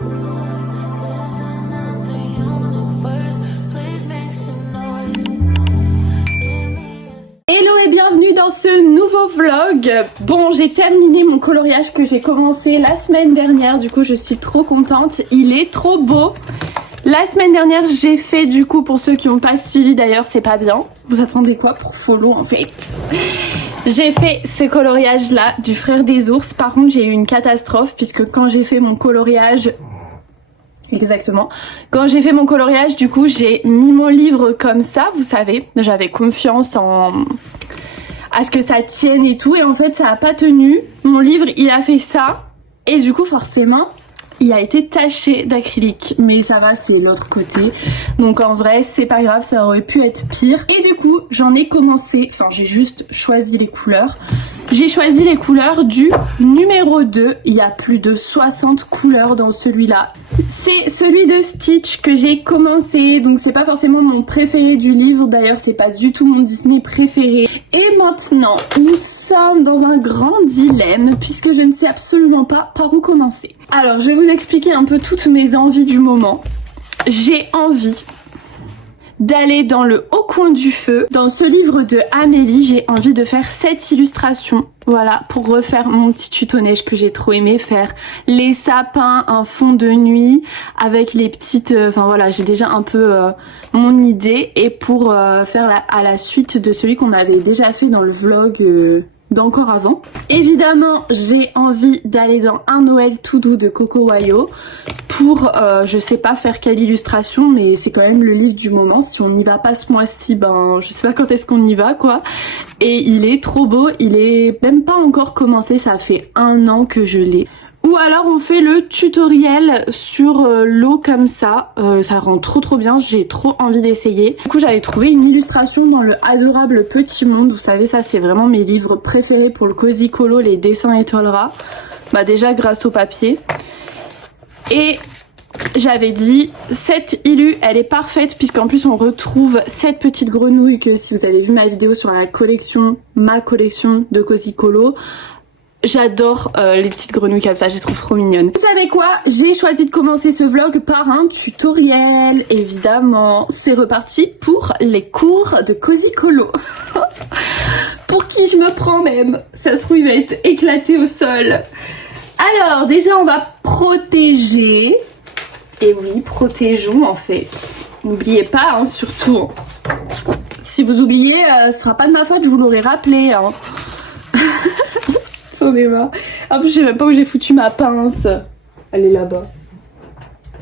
Hello et bienvenue dans ce nouveau vlog. Bon, j'ai terminé mon coloriage que j'ai commencé la semaine dernière, du coup je suis trop contente, il est trop beau. La semaine dernière j'ai fait, du coup pour ceux qui n'ont pas suivi d'ailleurs, c'est pas bien. Vous attendez quoi pour follow en fait? J'ai fait ce coloriage là du frère des ours. Par contre j'ai eu une catastrophe puisque quand j'ai fait mon coloriage... Exactement. Quand j'ai fait mon coloriage, du coup, j'ai mis mon livre comme ça, vous savez. J'avais confiance à ce que ça tienne et tout. Et en fait, ça a pas tenu. Mon livre, il a fait ça. Et du coup, forcément, il a été taché d'acrylique. Mais ça va, c'est l'autre côté. Donc en vrai, c'est pas grave, ça aurait pu être pire. Et du coup, j'en ai commencé... Enfin, j'ai juste choisi les couleurs. J'ai choisi les couleurs du numéro 2. Il y a plus de 60 couleurs dans celui-là. C'est celui de Stitch que j'ai commencé. Donc c'est pas forcément mon préféré du livre. D'ailleurs c'est pas du tout mon Disney préféré. Et maintenant nous sommes dans un grand dilemme puisque je ne sais absolument pas par où commencer. Alors je vais vous expliquer un peu toutes mes envies du moment. J'ai envie d'aller dans le haut coin du feu. Dans ce livre de Amélie, j'ai envie de faire 7 illustrations. Voilà, pour refaire mon petit tuto neige que j'ai trop aimé faire. Les sapins, un fond de nuit avec les petites... Enfin voilà, j'ai déjà un peu mon idée. Et pour faire à la suite de celui qu'on avait déjà fait dans le vlog... d'encore avant. Évidemment, j'ai envie d'aller dans Un Noël tout doux de Coco Wayo pour, je sais pas faire quelle illustration, mais c'est quand même le livre du moment. Si on n'y va pas ce mois-ci, ben je sais pas quand est-ce qu'on y va quoi. Et il est trop beau, il est même pas encore commencé, ça fait 1 an que je l'ai. Ou alors on fait le tutoriel sur l'eau comme ça, ça rend trop bien, j'ai trop envie d'essayer. Du coup j'avais trouvé une illustration dans le Adorable Petit Monde, vous savez ça c'est vraiment mes livres préférés pour le Cozy Colo, les dessins étoilera. Bah déjà grâce au papier. Et j'avais dit cette illu elle est parfaite puisqu'en plus on retrouve cette petite grenouille que si vous avez vu ma vidéo sur la collection, ma collection de Cozy Colo. J'adore les petites grenouilles comme ça, je les trouve trop mignonnes. Vous savez quoi? J'ai choisi de commencer ce vlog par un tutoriel, évidemment. C'est reparti pour les cours de Cozy Colo. Pour qui je me prends même? Ça se trouve il va être éclaté au sol. Alors déjà on va protéger. Et oui, protégeons en fait. N'oubliez pas, hein, surtout. Si vous oubliez, ce sera pas de ma faute, je vous l'aurais rappelé. Hein. J'en ai marre. En plus, je sais même pas où j'ai foutu ma pince. Elle est là-bas.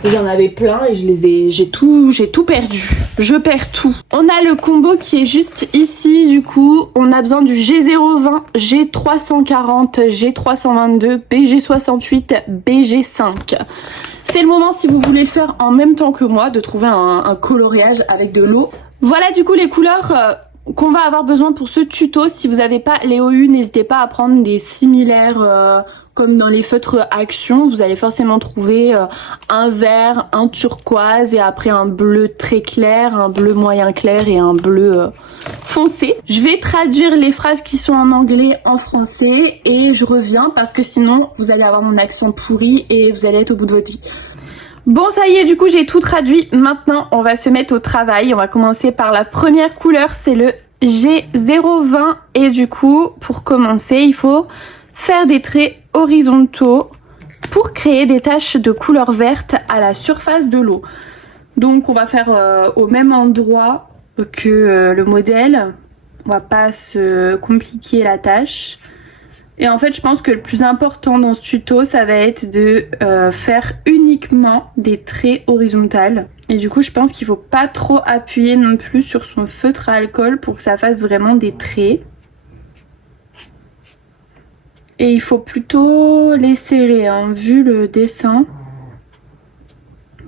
Il y en avait plein et j'ai tout perdu. Je perds tout. On a le combo qui est juste ici du coup. On a besoin du G020, G340, G322, BG68, BG5. C'est le moment si vous voulez le faire en même temps que moi de trouver un coloriage avec de l'eau. Voilà du coup les couleurs qu'on va avoir besoin pour ce tuto. Si vous n'avez pas les OU, n'hésitez pas à prendre des similaires comme dans les feutres Action. Vous allez forcément trouver un vert, un turquoise et après un bleu très clair, un bleu moyen clair et un bleu foncé. Je vais traduire les phrases qui sont en anglais en français et je reviens parce que sinon vous allez avoir mon accent pourri et vous allez être au bout de votre vie. Bon ça y est, du coup j'ai tout traduit, maintenant on va se mettre au travail. On va commencer par la première couleur, c'est le G020 et du coup pour commencer il faut faire des traits horizontaux pour créer des taches de couleur verte à la surface de l'eau. Donc on va faire au même endroit que le modèle, on va pas se compliquer la tâche. Et en fait je pense que le plus important dans ce tuto ça va être de faire uniquement des traits horizontaux. Et du coup je pense qu'il faut pas trop appuyer non plus sur son feutre à alcool pour que ça fasse vraiment des traits. Et il faut plutôt les serrer hein, vu le dessin.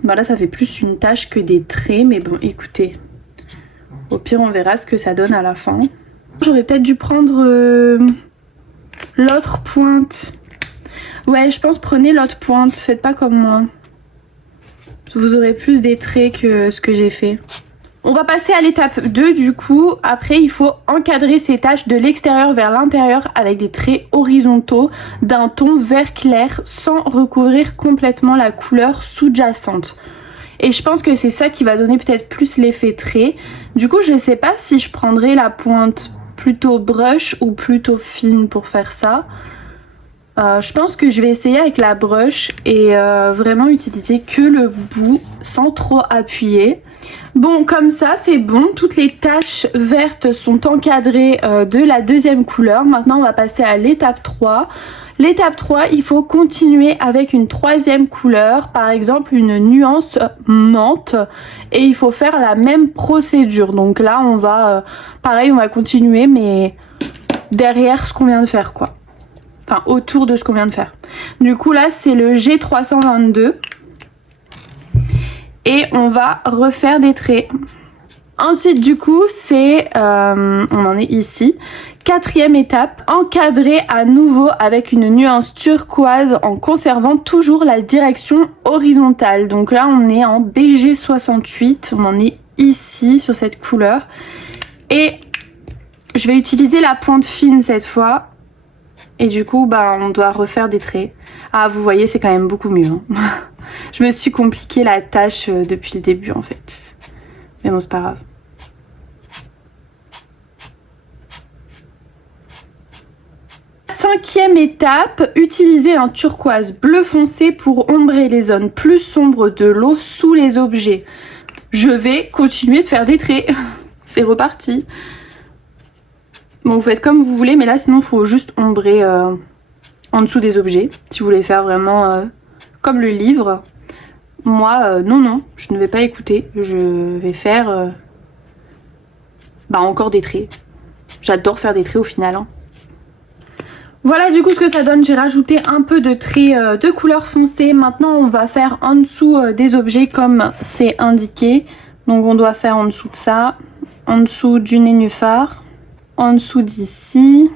Voilà ça fait plus une tache que des traits mais bon écoutez. Au pire on verra ce que ça donne à la fin. J'aurais peut-être dû prendre... l'autre pointe. Ouais, je pense prenez l'autre pointe. Faites pas comme moi. Vous aurez plus des traits que ce que j'ai fait. On va passer à l'étape 2 du coup. Après il faut encadrer ces taches de l'extérieur vers l'intérieur avec des traits horizontaux d'un ton vert clair sans recouvrir complètement la couleur sous-jacente. Et je pense que c'est ça qui va donner peut-être plus l'effet trait. Du coup je sais pas si je prendrais la pointe plutôt brush ou plutôt fine pour faire ça. Je pense que je vais essayer avec la brush et vraiment utiliser que le bout sans trop appuyer. Bon, comme ça c'est bon, toutes les taches vertes sont encadrées de la deuxième couleur. Maintenant on va passer à l'étape 3. L'étape 3, il faut continuer avec une troisième couleur, par exemple une nuance menthe, et il faut faire la même procédure. Donc là on va, pareil on va continuer mais derrière ce qu'on vient de faire quoi. Enfin autour de ce qu'on vient de faire. Du coup là c'est le G322 et on va refaire des traits. Ensuite du coup c'est, on en est ici, quatrième étape, encadrer à nouveau avec une nuance turquoise en conservant toujours la direction horizontale. Donc là on est en BG68, on en est ici sur cette couleur et je vais utiliser la pointe fine cette fois. Et du coup, bah, on doit refaire des traits. Ah, vous voyez, c'est quand même beaucoup mieux. Hein. Je me suis compliqué la tâche depuis le début, en fait. Mais bon, c'est pas grave. Cinquième étape, utiliser un turquoise bleu foncé pour ombrer les zones plus sombres de l'eau sous les objets. Je vais continuer de faire des traits. C'est reparti. Bon, vous faites comme vous voulez, mais là, sinon, il faut juste ombrer en dessous des objets. Si vous voulez faire vraiment comme le livre. Moi, non, je ne vais pas écouter. Je vais faire encore des traits. J'adore faire des traits au final. Hein. Voilà du coup ce que ça donne. J'ai rajouté un peu de traits de couleur foncée. Maintenant, on va faire en dessous des objets comme c'est indiqué. Donc, on doit faire en dessous de ça, en dessous du nénuphar. En dessous d'ici.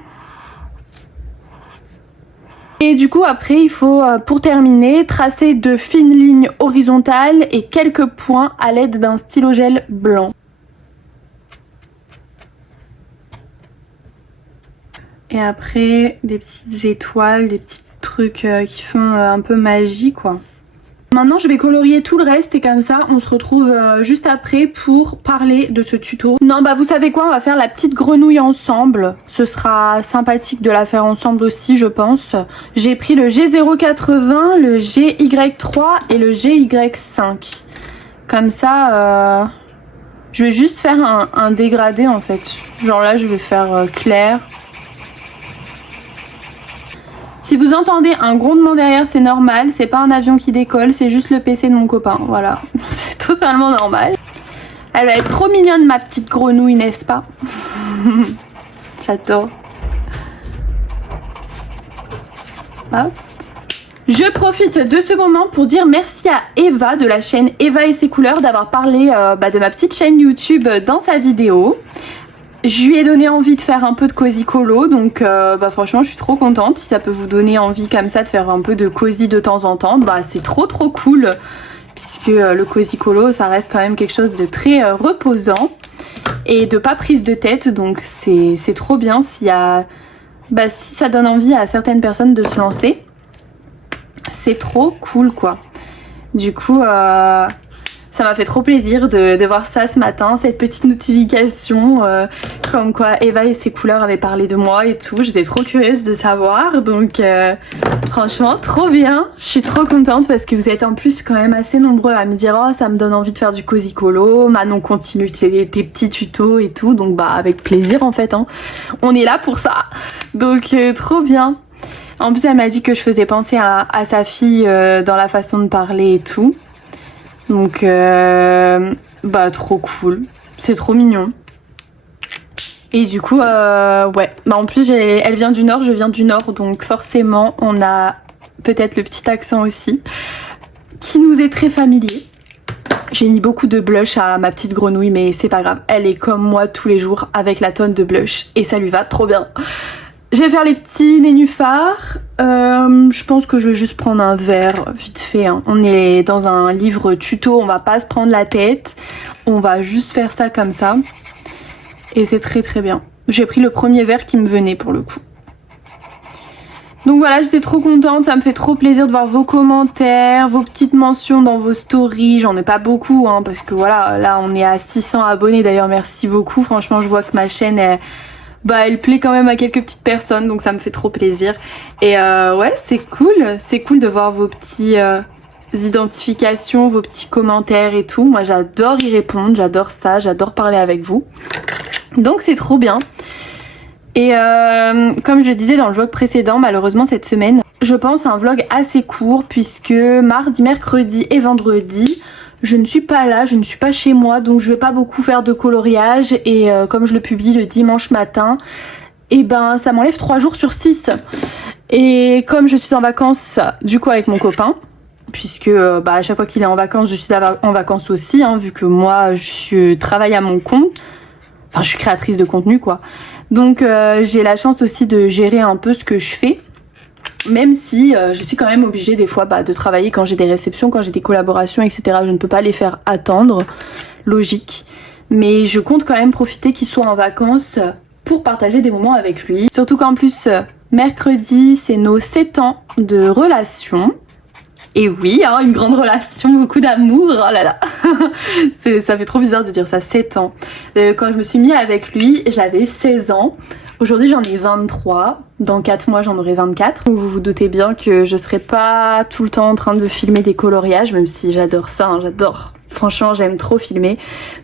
Et du coup après il faut pour terminer tracer de fines lignes horizontales et quelques points à l'aide d'un stylo gel blanc. Et après des petites étoiles, des petits trucs qui font un peu magie quoi. Maintenant je vais colorier tout le reste et comme ça on se retrouve juste après pour parler de ce tuto. Non bah vous savez quoi, on va faire la petite grenouille ensemble. Ce sera sympathique de la faire ensemble aussi je pense. J'ai pris le G080, le GY3 et le GY5. Comme ça je vais juste faire un dégradé en fait. Genre là je vais faire clair. Si vous entendez un grondement derrière, c'est normal, c'est pas un avion qui décolle, c'est juste le PC de mon copain, voilà, c'est totalement normal. Elle va être trop mignonne ma petite grenouille, n'est-ce pas? J'adore. Hop. Je profite de ce moment pour dire merci à Eva de la chaîne Eva et ses couleurs d'avoir parlé de ma petite chaîne YouTube dans sa vidéo. Je lui ai donné envie de faire un peu de cosy colo, donc franchement je suis trop contente. Si ça peut vous donner envie comme ça de faire un peu de cosy de temps en temps, c'est trop cool. Puisque le cosy colo ça reste quand même quelque chose de très reposant et de pas prise de tête, donc c'est trop bien si ça donne envie à certaines personnes de se lancer. C'est trop cool quoi. Du coup ça m'a fait trop plaisir de voir ça ce matin, cette petite notification comme quoi Eva et ses couleurs avaient parlé de moi et tout. J'étais trop curieuse de savoir, donc franchement trop bien. Je suis trop contente parce que vous êtes en plus quand même assez nombreux à me dire oh ça me donne envie de faire du cosy colo, Manon continue tes petits tutos et tout, donc avec plaisir en fait. Hein. On est là pour ça, donc trop bien. En plus elle m'a dit que je faisais penser à sa fille dans la façon de parler et tout. Donc trop cool, c'est trop mignon. Et du coup en plus elle vient du nord, je viens du nord, donc forcément on a peut-être le petit accent aussi qui nous est très familier. J'ai mis beaucoup de blush à ma petite grenouille mais c'est pas grave, elle est comme moi tous les jours avec la tonne de blush et ça lui va trop bien. Je vais faire les petits nénuphars. Je pense que je vais juste prendre un verre vite fait. Hein. On est dans un livre tuto, on va pas se prendre la tête. On va juste faire ça comme ça. Et c'est très très bien. J'ai pris le premier verre qui me venait pour le coup. Donc voilà, j'étais trop contente, ça me fait trop plaisir de voir vos commentaires, vos petites mentions dans vos stories. J'en ai pas beaucoup hein, parce que voilà, là on est à 600 abonnés d'ailleurs, merci beaucoup. Franchement, je vois que ma chaîne elle plaît quand même à quelques petites personnes, donc ça me fait trop plaisir. Et ouais, c'est cool de voir vos petits identifications, vos petits commentaires et tout. Moi j'adore y répondre, j'adore ça, j'adore parler avec vous. Donc c'est trop bien. Et comme je disais dans le vlog précédent, malheureusement cette semaine, je pense à un vlog assez court puisque mardi, mercredi et vendredi, je ne suis pas là, je ne suis pas chez moi, donc je vais pas beaucoup faire de coloriage et comme je le publie le dimanche matin, et ben ça m'enlève 3 jours sur 6. Et comme je suis en vacances du coup avec mon copain, puisque à chaque fois qu'il est en vacances, je suis en vacances aussi, hein, vu que moi je travaille à mon compte, enfin je suis créatrice de contenu quoi. Donc j'ai la chance aussi de gérer un peu ce que je fais, même si je suis quand même obligée des fois de travailler quand j'ai des réceptions, quand j'ai des collaborations, etc. Je ne peux pas les faire attendre, logique. Mais je compte quand même profiter qu'il soit en vacances pour partager des moments avec lui. Surtout qu'en plus, mercredi, c'est nos 7 ans de relation. Et oui, hein, une grande relation, beaucoup d'amour, oh là là. Ça fait trop bizarre de dire ça, 7 ans. Quand je me suis mis avec lui, j'avais 16 ans. Aujourd'hui, j'en ai 23. Dans 4 mois, j'en aurai 24. Donc vous vous doutez bien que je serai pas tout le temps en train de filmer des coloriages, même si j'adore ça, hein, j'adore. Franchement, j'aime trop filmer.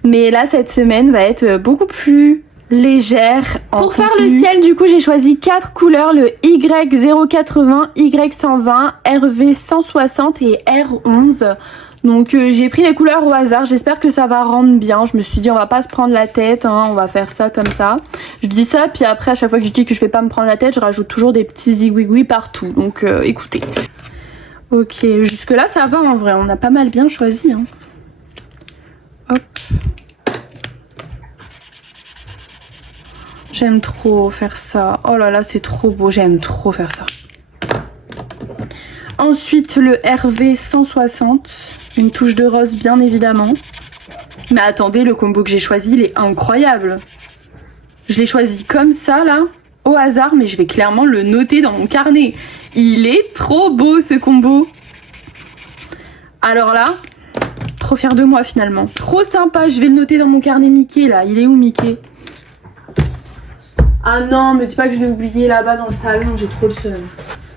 Mais là, cette semaine va être beaucoup plus légère. Pour faire le ciel, du coup, j'ai choisi 4 couleurs, le Y080, Y120, RV160 et R11. Donc j'ai pris les couleurs au hasard, j'espère que ça va rendre bien. Je me suis dit on va pas se prendre la tête, hein, on va faire ça comme ça. Je dis ça, puis après à chaque fois que je dis que je vais pas me prendre la tête, je rajoute toujours des petits zigouigouis partout. Donc écoutez. Ok, jusque là ça va en vrai, on a pas mal bien choisi. Hein. Hop. J'aime trop faire ça. Oh là là, c'est trop beau, j'aime trop faire ça. Ensuite, le RV160. Une touche de rose, bien évidemment. Mais attendez, le combo que j'ai choisi, il est incroyable. Je l'ai choisi comme ça, là, au hasard, mais je vais clairement le noter dans mon carnet. Il est trop beau, ce combo. Alors là, trop fière de moi, finalement. Trop sympa, je vais le noter dans mon carnet Mickey, là. Il est où, Mickey ? Ah non, me dis pas que je l'ai oublié là-bas dans le salon, j'ai trop le seum.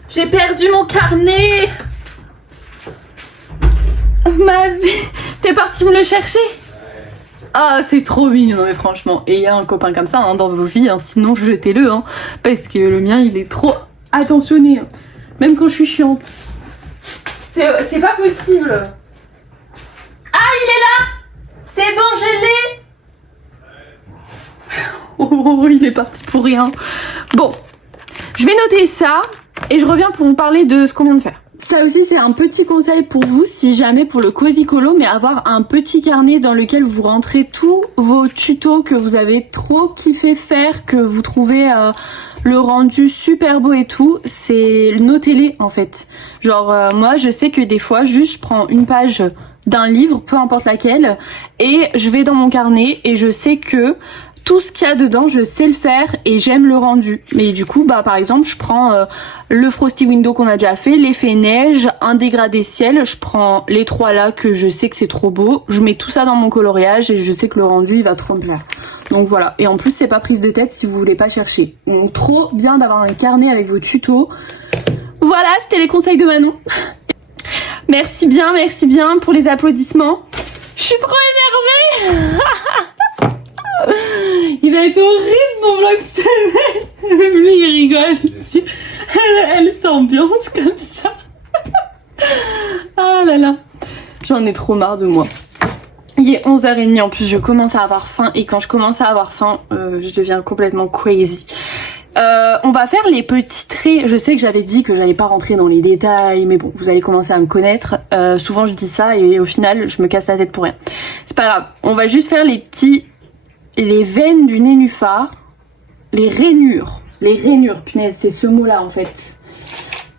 J'ai perdu mon carnet. Ma vie. T'es parti me le chercher? Ah, c'est trop mignon, non mais franchement. Et il y a un copain comme ça hein, dans vos vies, hein, sinon jetez-le. Hein, parce que le mien, il est trop attentionné. Hein, même quand je suis chiante. C'est pas possible. Ah, il est là. C'est bon, je l'ai. Oh, il est parti pour rien. Bon, je vais noter ça et je reviens pour vous parler de ce qu'on vient de faire. Ça aussi c'est un petit conseil pour vous si jamais pour le Cozy Colo, mais avoir un petit carnet dans lequel vous rentrez tous vos tutos que vous avez trop kiffé faire, que vous trouvez le rendu super beau et tout, c'est notez-les en fait. Genre moi je sais que des fois juste je prends une page d'un livre, peu importe laquelle, et je vais dans mon carnet et je sais que tout ce qu'il y a dedans, je sais le faire et j'aime le rendu. Mais du coup, par exemple, je prends le Frosty Window qu'on a déjà fait, l'effet neige, un dégradé ciel. Je prends les 3 là que je sais que c'est trop beau. Je mets tout ça dans mon coloriage et je sais que le rendu, il va trop me plaire. Donc voilà. Et en plus, c'est pas prise de tête si vous voulez pas chercher. Donc trop bien d'avoir un carnet avec vos tutos. Voilà, c'était les conseils de Manon. Merci bien pour les applaudissements. Je suis trop énervée. Il va être horrible mon vlog semaine. Même lui il rigole. Elle s'ambiance comme ça. Ah là là. J'en ai trop marre de moi. Il est 11h30 en plus, je commence à avoir faim. Et quand je commence à avoir faim, je deviens complètement crazy. On va faire les petits traits. Je sais que j'avais dit que j'allais pas rentrer dans les détails, mais bon, vous allez commencer à me connaître. Souvent je dis ça et au final je me casse la tête pour rien. C'est pas grave, on va juste faire les veines du nénuphar, les rainures les rainures, punaise, c'est ce mot-là en fait.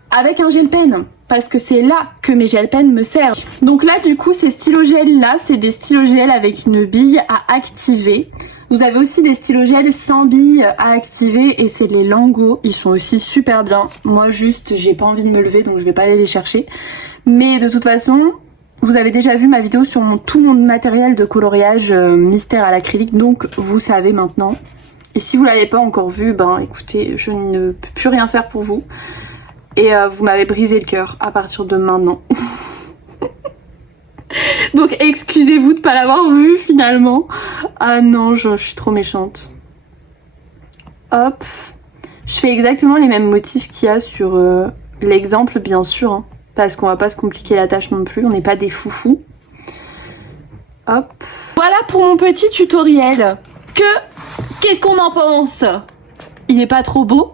Avec un gel pen, parce que c'est là que mes gel pens me servent. Donc là du coup ces stylos gel là, c'est des stylos gel avec une bille à activer. Vous avez aussi des stylos gel sans bille à activer et c'est les Lango, ils sont aussi super bien. Moi juste j'ai pas envie de me lever donc je vais pas aller les chercher. Mais de toute façon, vous avez déjà vu ma vidéo sur tout mon matériel de coloriage mystère à l'acrylique, donc vous savez maintenant. Et si vous l'avez pas encore vu, ben écoutez, je ne peux plus rien faire pour vous. Et vous m'avez brisé le cœur à partir de maintenant. Donc excusez-vous de pas l'avoir vu finalement. Ah non, je suis trop méchante. Hop. Je fais exactement les mêmes motifs qu'il y a sur l'exemple bien sûr. Hein, parce qu'on va pas se compliquer la tâche non plus, on n'est pas des foufous. Hop. Voilà pour mon petit tutoriel. Qu'est-ce qu'on en pense? Il est pas trop beau?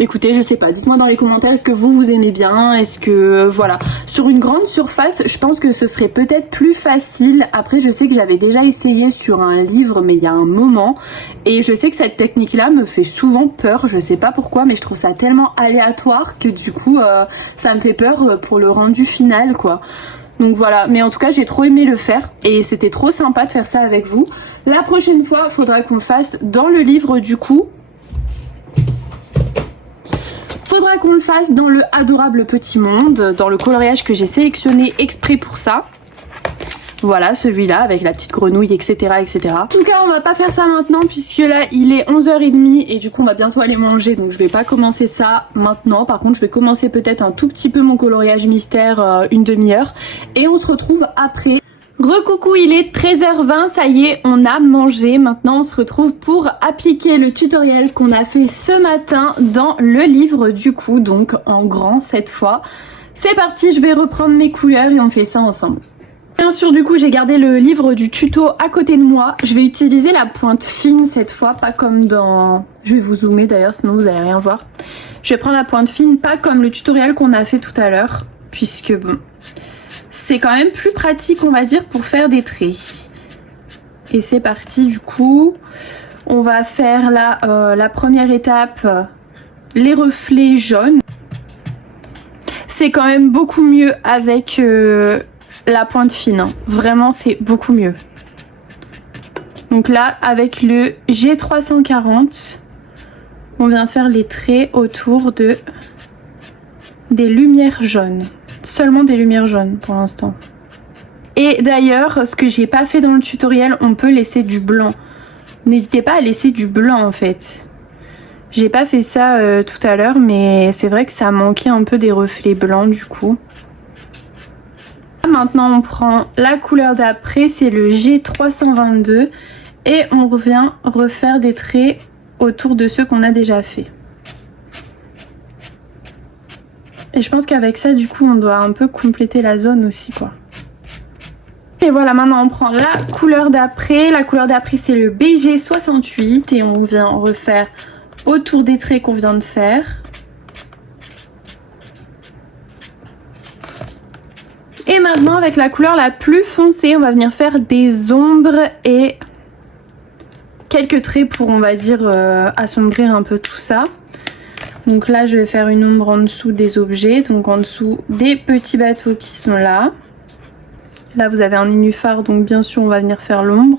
Écoutez, je sais pas, dites-moi dans les commentaires, est-ce que vous aimez bien? Est-ce que, voilà. Sur une grande surface, je pense que ce serait peut-être plus facile. Après, je sais que j'avais déjà essayé sur un livre, mais il y a un moment. Et je sais que cette technique-là me fait souvent peur, je sais pas pourquoi, mais je trouve ça tellement aléatoire que du coup, ça me fait peur pour le rendu final, quoi. Donc voilà, mais en tout cas j'ai trop aimé le faire et c'était trop sympa de faire ça avec vous. La prochaine fois, faudra qu'on le fasse dans le livre du coup. Faudra qu'on le fasse dans le Adorable Petit Monde, dans le coloriage que j'ai sélectionné exprès pour ça. Voilà, celui-là avec la petite grenouille, etc., etc. En tout cas, on va pas faire ça maintenant puisque là, il est 11h30 et du coup, on va bientôt aller manger. Donc, je vais pas commencer ça maintenant. Par contre, je vais commencer peut-être un tout petit peu mon coloriage mystère, une demi-heure. Et on se retrouve après. Recoucou, il est 13h20, ça y est, on a mangé. Maintenant, on se retrouve pour appliquer le tutoriel qu'on a fait ce matin dans le livre du coup, donc en grand cette fois. C'est parti, je vais reprendre mes couleurs et on fait ça ensemble. Bien sûr, du coup, j'ai gardé le livre du tuto à côté de moi. Je vais utiliser la pointe fine cette fois, pas comme dans... Je vais vous zoomer d'ailleurs, sinon vous allez rien voir. Je vais prendre la pointe fine, pas comme le tutoriel qu'on a fait tout à l'heure, puisque bon... C'est quand même plus pratique, on va dire, pour faire des traits. Et c'est parti, du coup. On va faire là, la première étape, les reflets jaunes. C'est quand même beaucoup mieux avec la pointe fine. Hein. Vraiment, c'est beaucoup mieux. Donc là, avec le G340, on vient faire les traits autour des lumières jaunes. Seulement des lumières jaunes pour l'instant. Et d'ailleurs, ce que j'ai pas fait dans le tutoriel, on peut laisser du blanc. N'hésitez pas à laisser du blanc en fait. J'ai pas fait ça tout à l'heure, mais c'est vrai que ça manquait un peu des reflets blancs du coup. Maintenant on prend la couleur d'après, c'est le G322 et on revient refaire des traits autour de ceux qu'on a déjà fait. Et je pense qu'avec ça, du coup, on doit un peu compléter la zone aussi, quoi. Et voilà, maintenant, on prend la couleur d'après. La couleur d'après, c'est le BG68. Et on vient refaire autour des traits qu'on vient de faire. Et maintenant, avec la couleur la plus foncée, on va venir faire des ombres et quelques traits pour, on va dire, assombrir un peu tout ça. Donc là, je vais faire une ombre en dessous des objets, donc en dessous des petits bateaux qui sont là. Là, vous avez un nénuphar, donc bien sûr, on va venir faire l'ombre.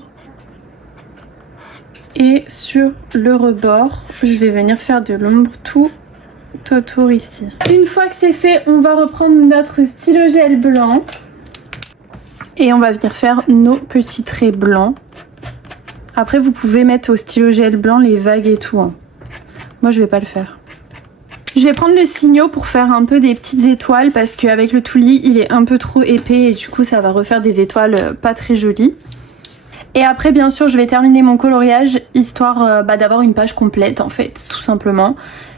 Et sur le rebord, je vais venir faire de l'ombre tout autour ici. Une fois que c'est fait, on va reprendre notre stylo gel blanc. Et on va venir faire nos petits traits blancs. Après, vous pouvez mettre au stylo gel blanc les vagues et tout. Hein. Moi, je vais pas le faire. Je vais prendre le Signo pour faire un peu des petites étoiles parce qu'avec le Tuli, il est un peu trop épais et du coup, ça va refaire des étoiles pas très jolies. Et après, bien sûr, je vais terminer mon coloriage histoire d'avoir une page complète en fait, tout simplement.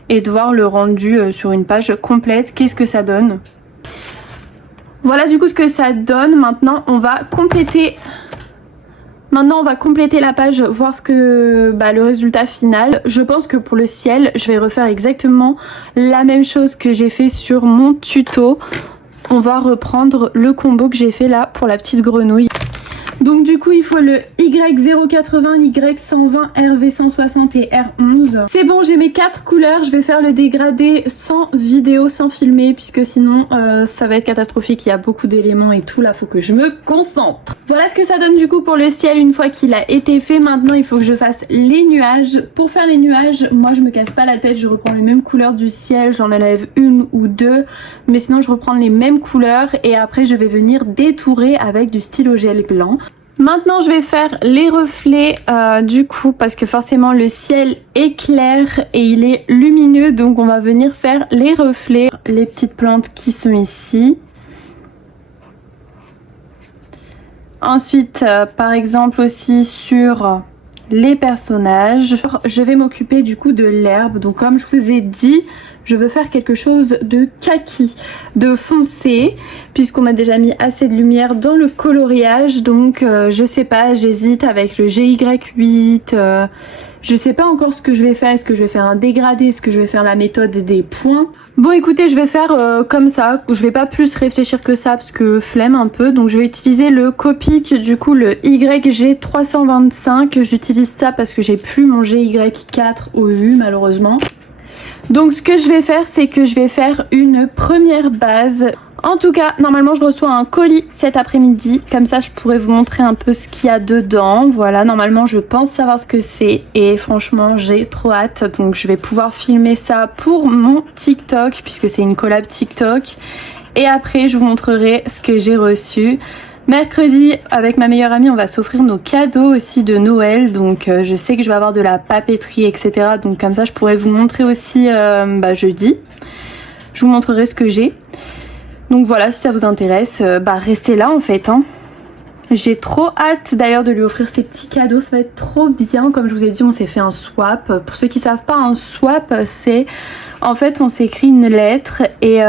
Et de voir le rendu sur une page complète, qu'est-ce que ça donne. Voilà du coup ce que ça donne. Maintenant, on va compléter... Maintenant on va compléter la page, voir ce que le résultat final. Je pense que pour le ciel, je vais refaire exactement la même chose que j'ai fait sur mon tuto. On va reprendre le combo que j'ai fait là pour la petite grenouille. Donc du coup il faut le Y080, Y120, RV160 et R11. C'est bon, j'ai mes 4 couleurs, je vais faire le dégradé sans vidéo, sans filmer, puisque sinon ça va être catastrophique, il y a beaucoup d'éléments et tout, là faut que je me concentre. Voilà ce que ça donne du coup pour le ciel une fois qu'il a été fait. Maintenant il faut que je fasse les nuages. Pour faire les nuages, moi je me casse pas la tête, je reprends les mêmes couleurs du ciel, j'en enlève une ou deux, mais sinon je reprends les mêmes couleurs et après je vais venir détourer avec du stylo gel blanc. Maintenant je vais faire les reflets du coup parce que forcément le ciel est clair et il est lumineux, donc on va venir faire les reflets. Les petites plantes qui sont ici. Ensuite par exemple aussi sur les personnages, je vais m'occuper du coup de l'herbe. Donc comme je vous ai dit, je veux faire quelque chose de kaki, de foncé, puisqu'on a déjà mis assez de lumière dans le coloriage. Donc je sais pas, j'hésite avec le GY8, je sais pas encore ce que je vais faire. Est-ce que je vais faire un dégradé, est-ce que je vais faire la méthode des points? Bon écoutez, je vais faire comme ça, je vais pas plus réfléchir que ça parce que flemme un peu. Donc je vais utiliser le Copic, du coup le YG325, j'utilise ça parce que j'ai plus mon GY4 OU malheureusement. Donc ce que je vais faire, c'est que je vais faire une première base. En tout cas, normalement je reçois un colis cet après-midi, comme ça je pourrais vous montrer un peu ce qu'il y a dedans. Voilà, normalement je pense savoir ce que c'est et franchement j'ai trop hâte. Donc je vais pouvoir filmer ça pour mon TikTok, puisque c'est une collab TikTok. Et après je vous montrerai ce que j'ai reçu. Mercredi, avec ma meilleure amie, on va s'offrir nos cadeaux aussi de Noël. Donc je sais que je vais avoir de la papeterie, etc. Donc comme ça, je pourrais vous montrer aussi jeudi. Je vous montrerai ce que j'ai. Donc voilà, si ça vous intéresse, restez là en fait. Hein. J'ai trop hâte d'ailleurs de lui offrir ces petits cadeaux. Ça va être trop bien. Comme je vous ai dit, on s'est fait un swap. Pour ceux qui savent pas, un swap, c'est... En fait, on s'écrit une lettre et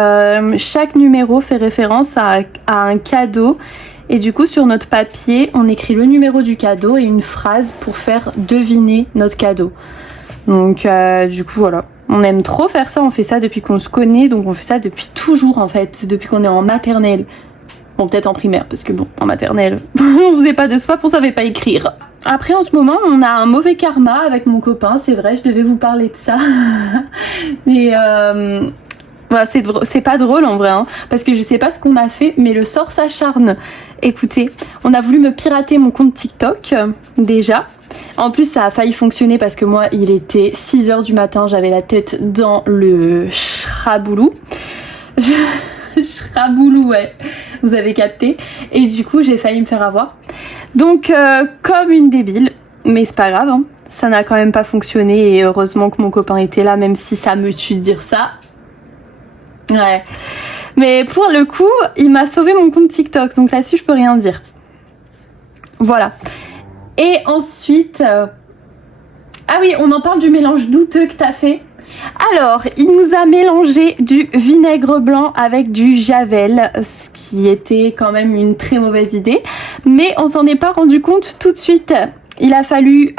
chaque numéro fait référence à un cadeau. Et du coup, sur notre papier, on écrit le numéro du cadeau et une phrase pour faire deviner notre cadeau. Donc, du coup, voilà. On aime trop faire ça, on fait ça depuis qu'on se connaît, donc on fait ça depuis toujours en fait, depuis qu'on est en maternelle. Bon, peut-être en primaire, parce que bon, en maternelle, on faisait pas de swap, on savait pas écrire. Après, en ce moment, on a un mauvais karma avec mon copain, c'est vrai, je devais vous parler de ça. Et voilà, c'est pas drôle en vrai, hein, parce que je sais pas ce qu'on a fait, mais le sort s'acharne. Écoutez, on a voulu me pirater mon compte TikTok, déjà. En plus, ça a failli fonctionner parce que moi, il était 6 h du matin, j'avais la tête dans le chraboulou. Chraboulou, ouais, vous avez capté. Et du coup, j'ai failli me faire avoir. Donc, comme une débile, mais c'est pas grave, hein, ça n'a quand même pas fonctionné et heureusement que mon copain était là, même si ça me tue de dire ça. Ouais. Mais pour le coup, il m'a sauvé mon compte TikTok, donc là-dessus, je peux rien dire. Voilà. Et ensuite... Ah oui, on en parle du mélange douteux que t'as fait. Alors, il nous a mélangé du vinaigre blanc avec du javel, ce qui était quand même une très mauvaise idée. Mais on s'en est pas rendu compte tout de suite. Il a fallu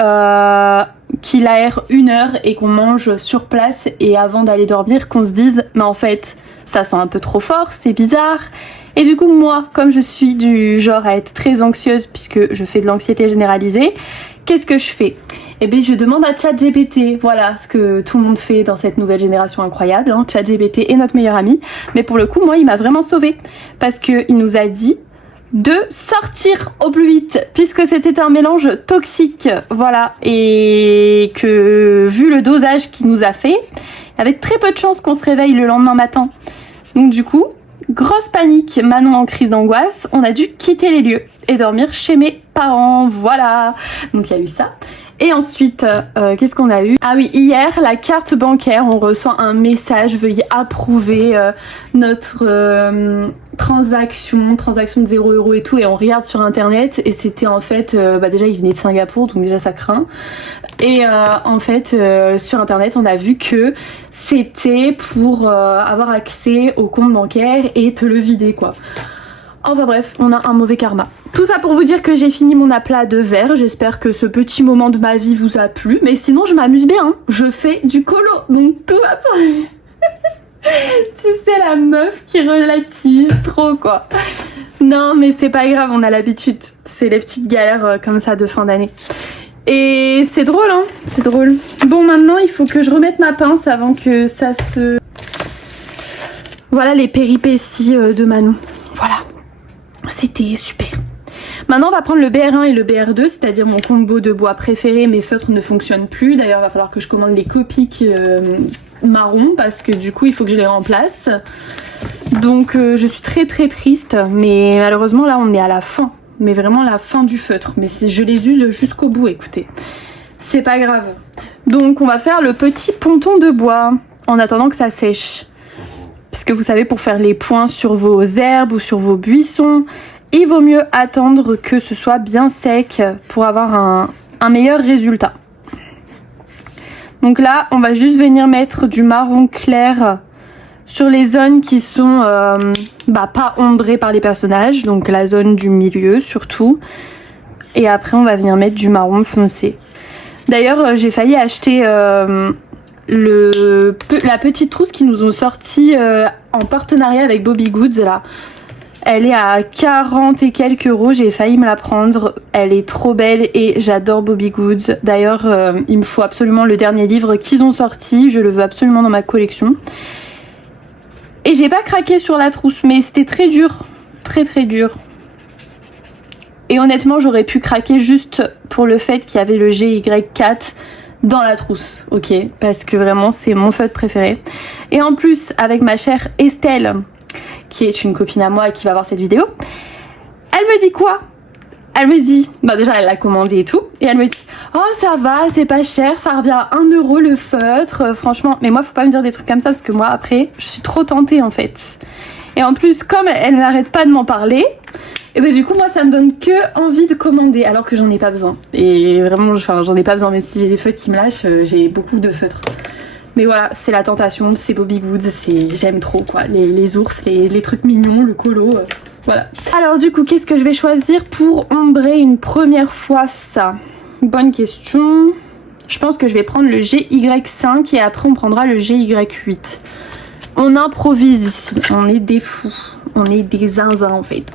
qu'il aère 1 heure et qu'on mange sur place et avant d'aller dormir qu'on se dise mais en fait ça sent un peu trop fort, c'est bizarre. Et du coup moi, comme je suis du genre à être très anxieuse puisque je fais de l'anxiété généralisée, qu'est-ce que je fais? Eh bien je demande à ChatGPT, voilà ce que tout le monde fait dans cette nouvelle génération incroyable, hein. ChatGPT est notre meilleur ami, mais pour le coup moi il m'a vraiment sauvée parce qu'il nous a dit de sortir au plus vite puisque c'était un mélange toxique, voilà, et que vu le dosage qu'il nous a fait, il y avait très peu de chances qu'on se réveille le lendemain matin. Donc du coup, grosse panique, Manon en crise d'angoisse, on a dû quitter les lieux et dormir chez mes parents, voilà. Donc il y a eu ça. Et ensuite, qu'est-ce qu'on a eu? Ah oui, hier, la carte bancaire, on reçoit un message, veuillez approuver notre transaction de 0 € et tout, et on regarde sur internet, et c'était en fait, déjà il venait de Singapour, donc déjà ça craint. Et en fait, sur internet, on a vu que c'était pour avoir accès au compte bancaire et te le vider, quoi. Enfin bref, on a un mauvais karma. Tout ça pour vous dire que j'ai fini mon aplat de verre. J'espère que ce petit moment de ma vie vous a plu. Mais sinon, je m'amuse bien, hein. Je fais du colo, donc tout va pour lui. Tu sais, la meuf qui relativise trop, quoi. Non, mais c'est pas grave, on a l'habitude. C'est les petites galères comme ça de fin d'année. Et c'est drôle, hein, c'est drôle. Bon, maintenant, il faut que je remette ma pince avant que ça se... Voilà les péripéties de Manon. Voilà. C'était super. Maintenant, on va prendre le BR1 et le BR2, c'est-à-dire mon combo de bois préféré. Mes feutres ne fonctionnent plus. D'ailleurs, il va falloir que je commande les Copic marron parce que du coup, il faut que je les remplace. Donc, je suis très très triste. Mais malheureusement, là, on est à la fin. Mais vraiment la fin du feutre. Mais je les use jusqu'au bout, écoutez. C'est pas grave. Donc, on va faire le petit ponton de bois en attendant que ça sèche. Parce que vous savez, pour faire les points sur vos herbes ou sur vos buissons, il vaut mieux attendre que ce soit bien sec pour avoir un meilleur résultat. Donc là, on va juste venir mettre du marron clair sur les zones qui sont pas ombrées par les personnages. Donc la zone du milieu surtout. Et après, on va venir mettre du marron foncé. D'ailleurs, j'ai failli acheter... la petite trousse qu'ils nous ont sorti en partenariat avec Bobby Goods là. Elle est à 40 et quelques euros, j'ai failli me la prendre. Elle est trop belle et j'adore Bobby Goods. D'ailleurs, il me faut absolument le dernier livre qu'ils ont sorti. Je le veux absolument dans ma collection. Et j'ai pas craqué sur la trousse, mais c'était très dur. Très très dur. Et honnêtement, j'aurais pu craquer juste pour le fait qu'il y avait le GY4 dans la trousse, ok, parce que vraiment c'est mon feutre préféré. Et en plus, avec ma chère Estelle, qui est une copine à moi et qui va voir cette vidéo, elle me dit quoi? Elle me dit, déjà elle l'a commandé et tout, et elle me dit, oh ça va, c'est pas cher, ça revient à 1 euro le feutre, franchement. Mais moi faut pas me dire des trucs comme ça parce que moi après, je suis trop tentée en fait. Et en plus, comme elle n'arrête pas de m'en parler, et ben du coup moi ça me donne que envie de commander alors que j'en ai pas besoin. Et vraiment j'en ai pas besoin, même si j'ai des feutres qui me lâchent, j'ai beaucoup de feutres. Mais voilà, c'est la tentation, c'est Bobby Goods, j'aime trop quoi, les ours, les trucs mignons, le colo, voilà. Alors du coup qu'est-ce que je vais choisir pour ombrer une première fois ça? Bonne question. Je pense que je vais prendre le GY5 et après on prendra le GY8. On improvise ici, on est des fous, on est des zinzins en fait.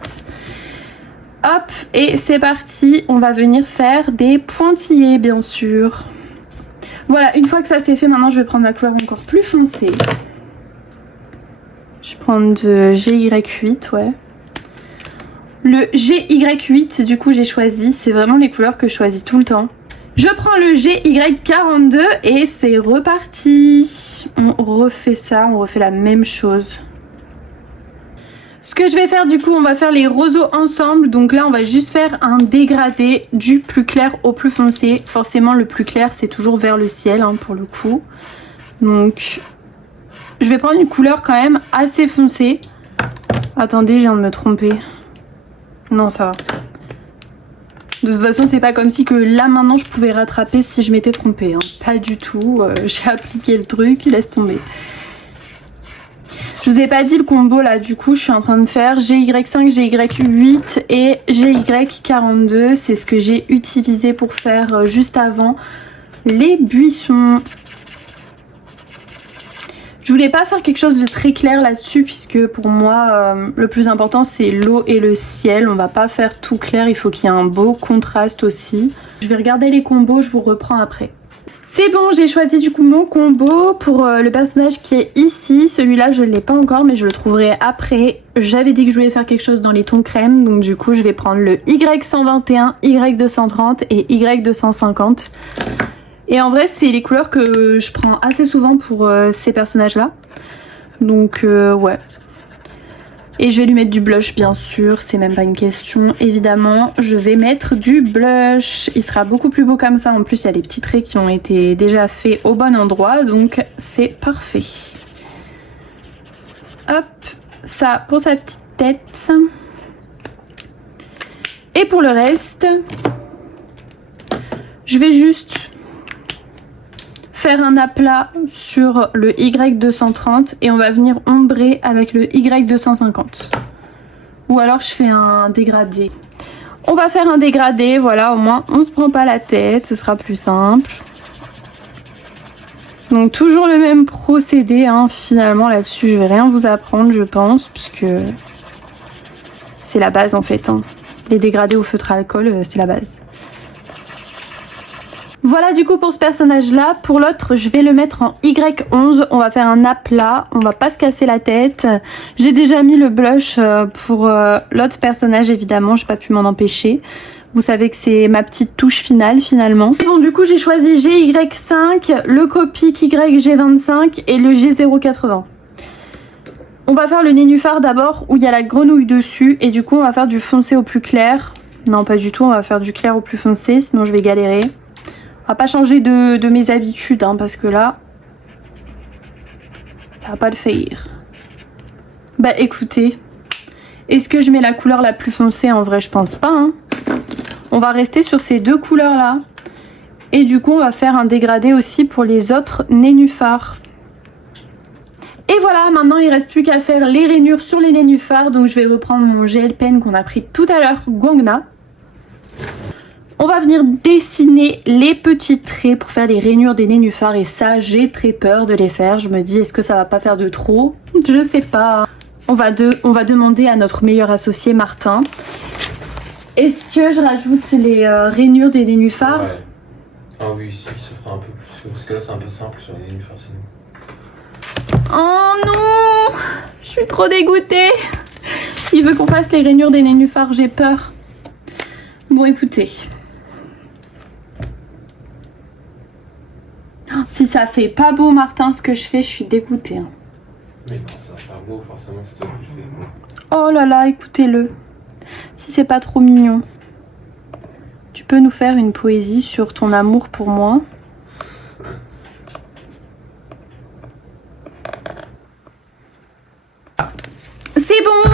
Hop, et c'est parti, on va venir faire des pointillés bien sûr. Voilà, une fois que ça c'est fait, maintenant je vais prendre ma couleur encore plus foncée. Je prends de GY8, ouais. Le GY8, du coup j'ai choisi, c'est vraiment les couleurs que je choisis tout le temps. Je prends le GY42 et c'est reparti. On refait ça, on refait la même chose. Ce que je vais faire du coup, on va faire les roseaux ensemble. Donc là on va juste faire un dégradé du plus clair au plus foncé. Forcément le plus clair c'est toujours vers le ciel hein, pour le coup. Donc je vais prendre une couleur quand même assez foncée. Attendez, je viens de me tromper. Non ça va. De toute façon c'est pas comme si que là maintenant je pouvais rattraper si je m'étais trompée hein. Pas du tout, j'ai appliqué le truc, laisse tomber. Je vous ai pas dit le combo là, du coup je suis en train de faire GY5, GY8 et GY42. C'est ce que j'ai utilisé pour faire juste avant les buissons. Je voulais pas faire quelque chose de très clair là-dessus puisque pour moi le plus important c'est l'eau et le ciel. On va pas faire tout clair, il faut qu'il y ait un beau contraste aussi. Je vais regarder les combos, je vous reprends après. C'est bon, j'ai choisi du coup mon combo pour le personnage qui est ici. Celui-là je ne l'ai pas encore mais je le trouverai après. J'avais dit que je voulais faire quelque chose dans les tons crème, donc du coup je vais prendre le Y121, Y230 et Y250. Et en vrai c'est les couleurs que je prends assez souvent pour ces personnages là. Donc ouais. Et je vais lui mettre du blush bien sûr, c'est même pas une question. Évidemment je vais mettre du blush. Il sera beaucoup plus beau comme ça. En plus il y a les petits traits qui ont été déjà faits au bon endroit. Donc c'est parfait. Hop, ça pour sa petite tête. Et pour le reste, je vais juste faire un aplat sur le Y230 et on va venir ombrer avec le Y250. Ou alors je fais un dégradé. On va faire un dégradé, voilà, au moins on se prend pas la tête, ce sera plus simple. Donc toujours le même procédé, hein, finalement là-dessus je vais rien vous apprendre je pense, puisque C'est la base en fait, hein. Les dégradés au feutre à alcool, c'est la base. Voilà du coup pour ce personnage là. Pour l'autre je vais le mettre en Y11. On va faire un aplat, on va pas se casser la tête. J'ai déjà mis le blush pour l'autre personnage évidemment, j'ai pas pu m'en empêcher. Vous savez que c'est ma petite touche finale finalement. Et bon du coup j'ai choisi GY5, le Copic YG25 et le G080. On va faire le nénuphar d'abord où il y a la grenouille dessus et du coup on va faire du foncé au plus clair. Non pas du tout, on va faire du clair au plus foncé sinon je vais galérer. On va pas changer de mes habitudes hein, parce que là ça va pas le faire. Bah écoutez, est-ce que je mets la couleur la plus foncée? En vrai je pense pas hein. On va rester sur ces deux couleurs là. Et du coup on va faire un dégradé aussi pour les autres nénuphars. Et voilà, maintenant il reste plus qu'à faire les rainures sur les nénuphars. Donc je vais reprendre mon gel pen qu'on a pris tout à l'heure, Guangna. On va venir dessiner les petits traits pour faire les rainures des nénuphars. Et ça, j'ai très peur de les faire. Je me dis, est-ce que ça va pas faire de trop? Je sais pas. On va demander à notre meilleur associé Martin. Est-ce que je rajoute les rainures des nénuphars? Ouais. Ah oui, si, ça fera un peu plus. Parce que là, c'est un peu simple sur les nénuphars, sinon. Oh non! Je suis trop dégoûtée. Il veut qu'on fasse les rainures des nénuphars, j'ai peur. Bon, écoutez. Si ça fait pas beau, Martin, ce que je fais, je suis dégoûtée. Hein. Mais non, ça va faire beau, forcément, c'est toi qui le fais. Oh là là, écoutez-le. Si c'est pas trop mignon. Tu peux nous faire une poésie sur ton amour pour moi? C'est bon!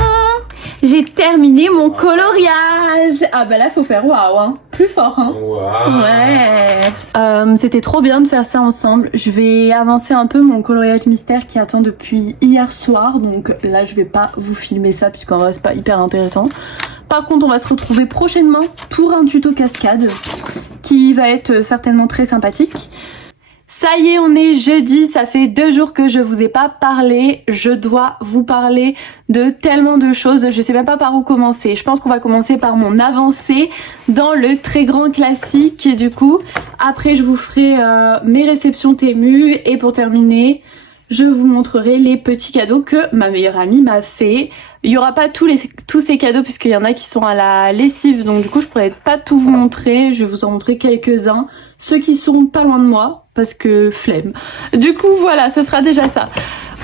J'ai terminé mon coloriage. Ah bah là faut faire waouh hein. Plus fort hein. Wow. Ouais. C'était trop bien de faire ça ensemble. Je vais avancer un peu mon coloriage mystère qui attend depuis hier soir. Donc là je vais pas vous filmer ça puisqu'en vrai c'est pas hyper intéressant. Par contre on va se retrouver prochainement pour un tuto cascade qui va être certainement très sympathique. Ça y est, on est jeudi, ça fait 2 jours que je vous ai pas parlé. Je dois vous parler de tellement de choses, je sais même pas par où commencer. Je pense qu'on va commencer par mon avancée dans le très grand classique du coup. Après je vous ferai mes réceptions Temu et pour terminer, je vous montrerai les petits cadeaux que ma meilleure amie m'a fait. Il y aura pas tous ces cadeaux puisqu'il y en a qui sont à la lessive, donc du coup je pourrais pas tout vous montrer, je vais vous en montrer quelques-uns. Ceux qui sont pas loin de moi, parce que flemme. Du coup voilà, ce sera déjà ça.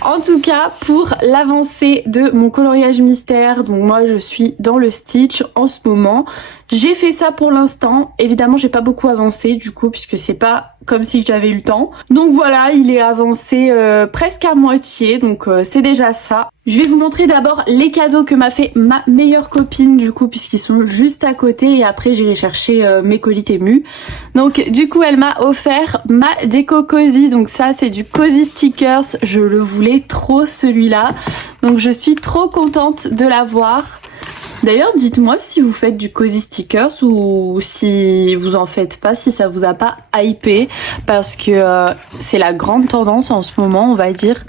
En tout cas, pour l'avancée de mon coloriage mystère, donc moi je suis dans le Stitch en ce moment. J'ai fait ça pour l'instant. Évidemment, j'ai pas beaucoup avancé du coup, puisque c'est pas comme si j'avais eu le temps. Donc voilà, il est avancé presque à moitié, donc c'est déjà ça. Je vais vous montrer d'abord les cadeaux que m'a fait ma meilleure copine du coup, puisqu'ils sont juste à côté et après j'irai chercher mes colis Temu. Donc du coup, elle m'a offert ma déco Cozy, donc ça c'est du Cozy Stickers, je le voulais trop celui-là. Donc je suis trop contente de l'avoir. D'ailleurs, dites-moi si vous faites du Cozy Stickers ou si vous en faites pas, si ça vous a pas hypé, parce que c'est la grande tendance en ce moment, on va dire.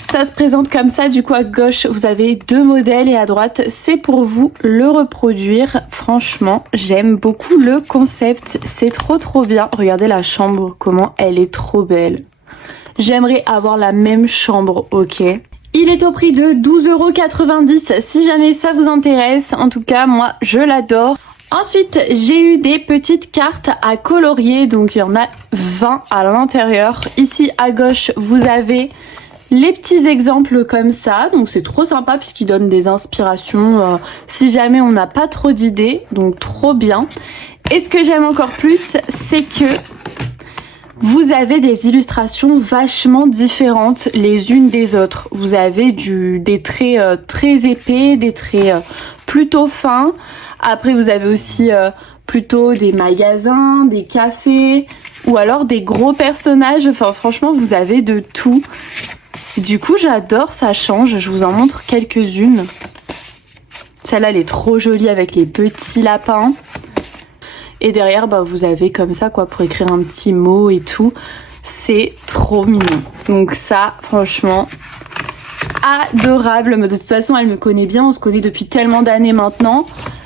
Ça se présente comme ça, du coup à gauche vous avez 2 modèles et à droite c'est pour vous le reproduire. Franchement j'aime beaucoup le concept, c'est trop bien. Regardez la chambre, comment elle est trop belle. J'aimerais avoir la même chambre, ok. Il est au prix de 12,90 € si jamais ça vous intéresse. En tout cas, moi, je l'adore. Ensuite, j'ai eu des petites cartes à colorier. Donc, il y en a 20 à l'intérieur. Ici, à gauche, vous avez les petits exemples comme ça. Donc, c'est trop sympa puisqu'ils donnent des inspirations si jamais on n'a pas trop d'idées. Donc, trop bien. Et ce que j'aime encore plus, c'est que vous avez des illustrations vachement différentes les unes des autres. Vous avez des traits très épais, des traits plutôt fins. Après vous avez aussi plutôt des magasins, des cafés ou alors des gros personnages. Enfin franchement vous avez de tout. Du coup j'adore, ça change. Je vous en montre quelques-unes. Celle-là elle est trop jolie avec les petits lapins. Et derrière, bah, vous avez comme ça, quoi, pour écrire un petit mot et tout. C'est trop mignon. Donc ça, franchement, adorable. Mais de toute façon, elle me connaît bien. On se connaît depuis tellement d'années maintenant.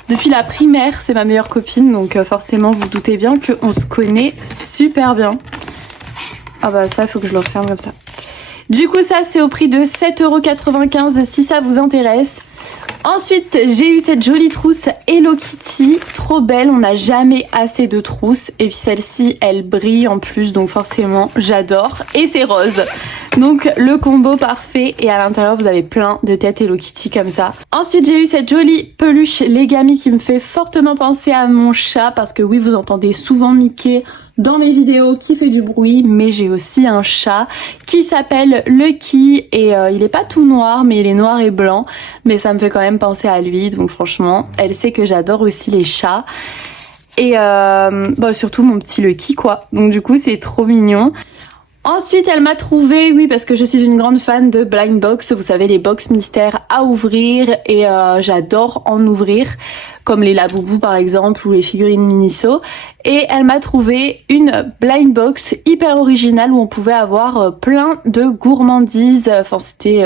Depuis la primaire, c'est ma meilleure copine. Donc forcément, vous doutez bien qu'on se connaît super bien. Ah bah ça, il faut que je le referme comme ça. Du coup, ça, c'est au prix de 7,95 € si ça vous intéresse. Ensuite, j'ai eu cette jolie trousse Hello Kitty, trop belle, on n'a jamais assez de trousses. Et puis celle-ci, elle brille en plus, donc forcément, j'adore. Et c'est rose. Donc le combo parfait, et à l'intérieur, vous avez plein de têtes Hello Kitty comme ça. Ensuite, j'ai eu cette jolie peluche Legami qui me fait fortement penser à mon chat, parce que oui, vous entendez souvent Mickey dans mes vidéos qui fait du bruit, mais j'ai aussi un chat qui s'appelle Lucky et il est pas tout noir, mais il est noir et blanc, mais ça me fait quand même penser à lui, donc franchement, elle sait que j'adore aussi les chats. Et bah, surtout mon petit Lucky quoi, donc du coup c'est trop mignon. Ensuite, elle m'a trouvé, oui, parce que je suis une grande fan de blind box, vous savez, les box mystères à ouvrir, et j'adore en ouvrir, comme les Labubu par exemple, ou les figurines Miniso. Et elle m'a trouvé une blind box hyper originale où on pouvait avoir plein de gourmandises, enfin c'était...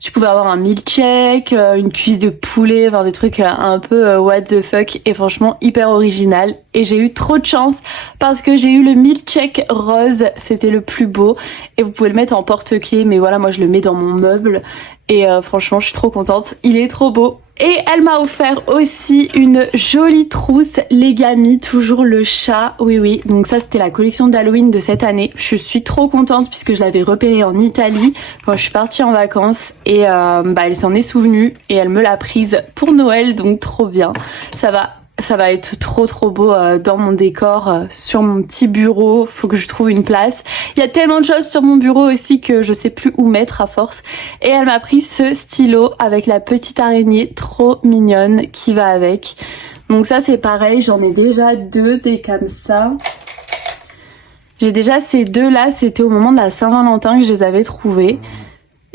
tu pouvais avoir un milkshake, une cuisse de poulet, enfin des trucs un peu what the fuck, et franchement hyper original. Et j'ai eu trop de chance parce que j'ai eu le milkshake rose, c'était le plus beau. Et vous pouvez le mettre en porte-clés, mais voilà, moi je le mets dans mon meuble. Et franchement, je suis trop contente, il est trop beau. Et elle m'a offert aussi une jolie trousse Legami, toujours le chat, oui, donc ça c'était la collection d'Halloween de cette année. Je suis trop contente puisque je l'avais repérée en Italie quand je suis partie en vacances et bah, elle s'en est souvenue et elle me l'a prise pour Noël, donc trop bien. Ça va être trop beau dans mon décor, sur mon petit bureau, faut que je trouve une place. Il y a tellement de choses sur mon bureau aussi que je sais plus où mettre à force. Et elle m'a pris ce stylo avec la petite araignée trop mignonne qui va avec. Donc ça c'est pareil, j'en ai déjà deux des comme ça. J'ai déjà ces deux là, c'était au moment de la Saint-Valentin que je les avais trouvés.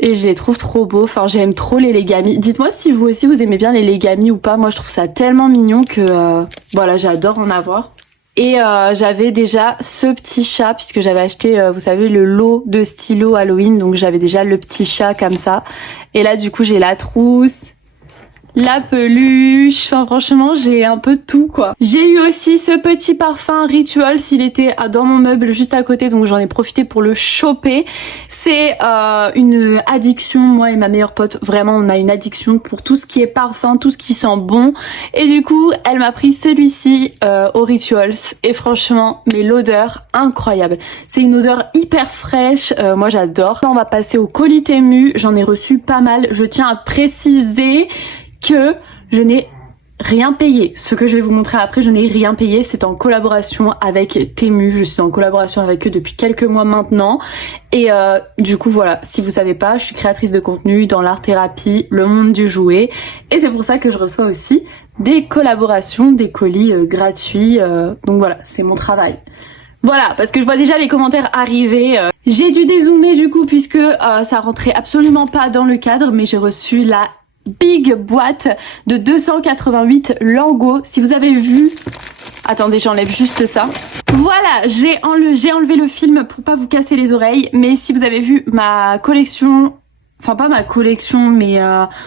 Et je les trouve trop beaux, enfin j'aime trop les Legami. Dites-moi si vous aussi vous aimez bien les Legami ou pas, moi je trouve ça tellement mignon que voilà, j'adore en avoir. Et j'avais déjà ce petit chat puisque j'avais acheté, vous savez, le lot de stylos Halloween, donc j'avais déjà le petit chat comme ça. Et là du coup j'ai la trousse, la peluche, enfin franchement j'ai un peu tout quoi. J'ai eu aussi ce petit parfum Rituals, il était dans mon meuble juste à côté donc j'en ai profité pour le choper. C'est une addiction, moi et ma meilleure pote, vraiment on a une addiction pour tout ce qui est parfum, tout ce qui sent bon. Et du coup elle m'a pris celui-ci au Rituals et franchement mais l'odeur incroyable. C'est une odeur hyper fraîche, moi j'adore. On va passer au colis Temu, j'en ai reçu pas mal, je tiens à préciser que je n'ai rien payé. Ce que je vais vous montrer après, je n'ai rien payé. C'est en collaboration avec Temu. Je suis en collaboration avec eux depuis quelques mois maintenant. Et du coup, voilà, si vous savez pas, je suis créatrice de contenu dans l'art-thérapie, le monde du jouet. Et c'est pour ça que je reçois aussi des collaborations, des colis gratuits. Donc voilà, c'est mon travail. Voilà, parce que je vois déjà les commentaires arriver. J'ai dû dézoomer du coup puisque ça rentrait absolument pas dans le cadre, mais j'ai reçu la big boîte de 288 lingots. Si vous avez vu... Attendez, j'enlève juste ça. Voilà, j'ai enlevé le film pour pas vous casser les oreilles. Mais si vous avez vu ma collection... Enfin pas ma collection, mais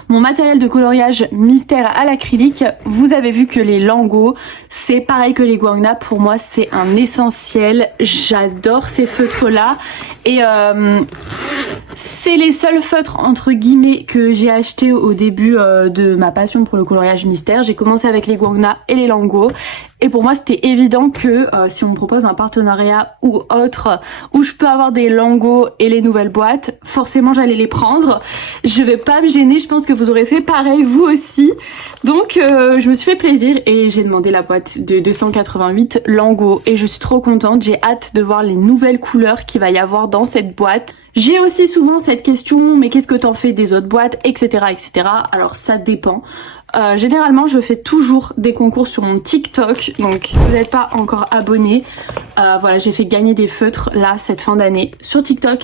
mon matériel de coloriage mystère à l'acrylique, vous avez vu que les lingots, c'est pareil que les guangna. Pour moi, c'est un essentiel. J'adore ces feutres-là. Et c'est les seuls feutres entre guillemets que j'ai acheté au début de ma passion pour le coloriage mystère. J'ai commencé avec les guangna et les lingots. Et pour moi c'était évident que si on me propose un partenariat ou autre où je peux avoir des lingots et les nouvelles boîtes, forcément j'allais les prendre. Je vais pas me gêner, je pense que vous aurez fait pareil vous aussi. Donc je me suis fait plaisir et j'ai demandé la boîte de 288 lingots et je suis trop contente. J'ai hâte de voir les nouvelles couleurs qu'il va y avoir dans cette boîte. J'ai aussi souvent cette question, mais qu'est-ce que t'en fais des autres boîtes, etc. etc. Alors ça dépend. Généralement je fais toujours des concours sur mon TikTok, donc si vous n'êtes pas encore abonné, voilà, j'ai fait gagner des feutres là cette fin d'année sur TikTok.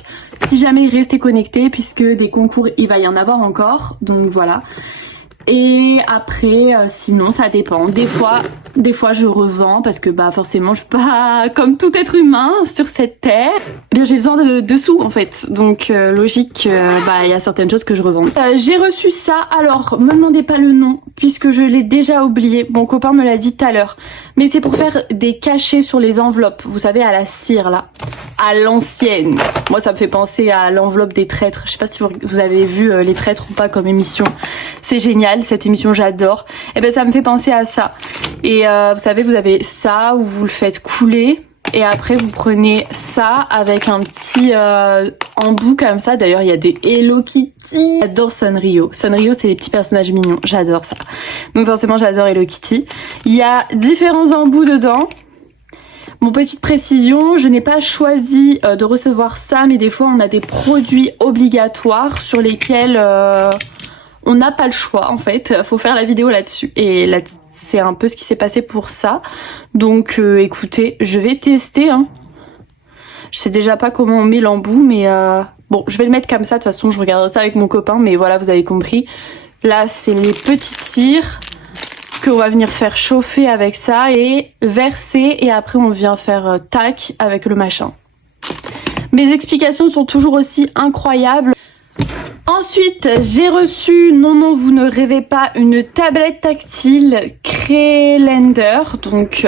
Si jamais restez connectés puisque des concours il va y en avoir encore, donc voilà. Et après sinon ça dépend, des fois Des fois je revends parce que bah forcément je suis pas comme tout être humain sur cette terre. Eh bien j'ai besoin de sous en fait. Donc logique, bah il y a certaines choses que je revends. J'ai reçu ça, alors me demandez pas le nom puisque je l'ai déjà oublié. Mon copain me l'a dit tout à l'heure. Mais c'est pour faire des cachets sur les enveloppes. Vous savez, à la cire là. À l'ancienne. Moi ça me fait penser à l'enveloppe des traîtres. Je sais pas si vous avez vu Les Traîtres ou pas comme émission. C'est génial, cette émission j'adore. Et ben ça me fait penser à ça. Et vous savez, vous avez ça où vous le faites couler. Et après vous prenez ça avec un petit embout comme ça. D'ailleurs il y a des Hello Kitty. J'adore Sanrio. Sanrio c'est des petits personnages mignons. J'adore ça. Donc forcément j'adore Hello Kitty. Il y a différents embouts dedans. Bon, petite précision, je n'ai pas choisi de recevoir ça, mais des fois on a des produits obligatoires sur lesquels on n'a pas le choix en fait. Faut faire la vidéo là-dessus. Et là, c'est un peu ce qui s'est passé pour ça. Donc écoutez, je vais tester. Hein. Je sais déjà pas comment on met l'embout, mais bon, je vais le mettre comme ça. De toute façon, je regarderai ça avec mon copain, mais voilà, vous avez compris. Là, c'est les petites cires qu'on va venir faire chauffer avec ça et verser, et après on vient faire tac avec le machin. Mes explications sont toujours aussi incroyables. Ensuite, j'ai reçu, non, vous ne rêvez pas, une tablette tactile Crelender. Donc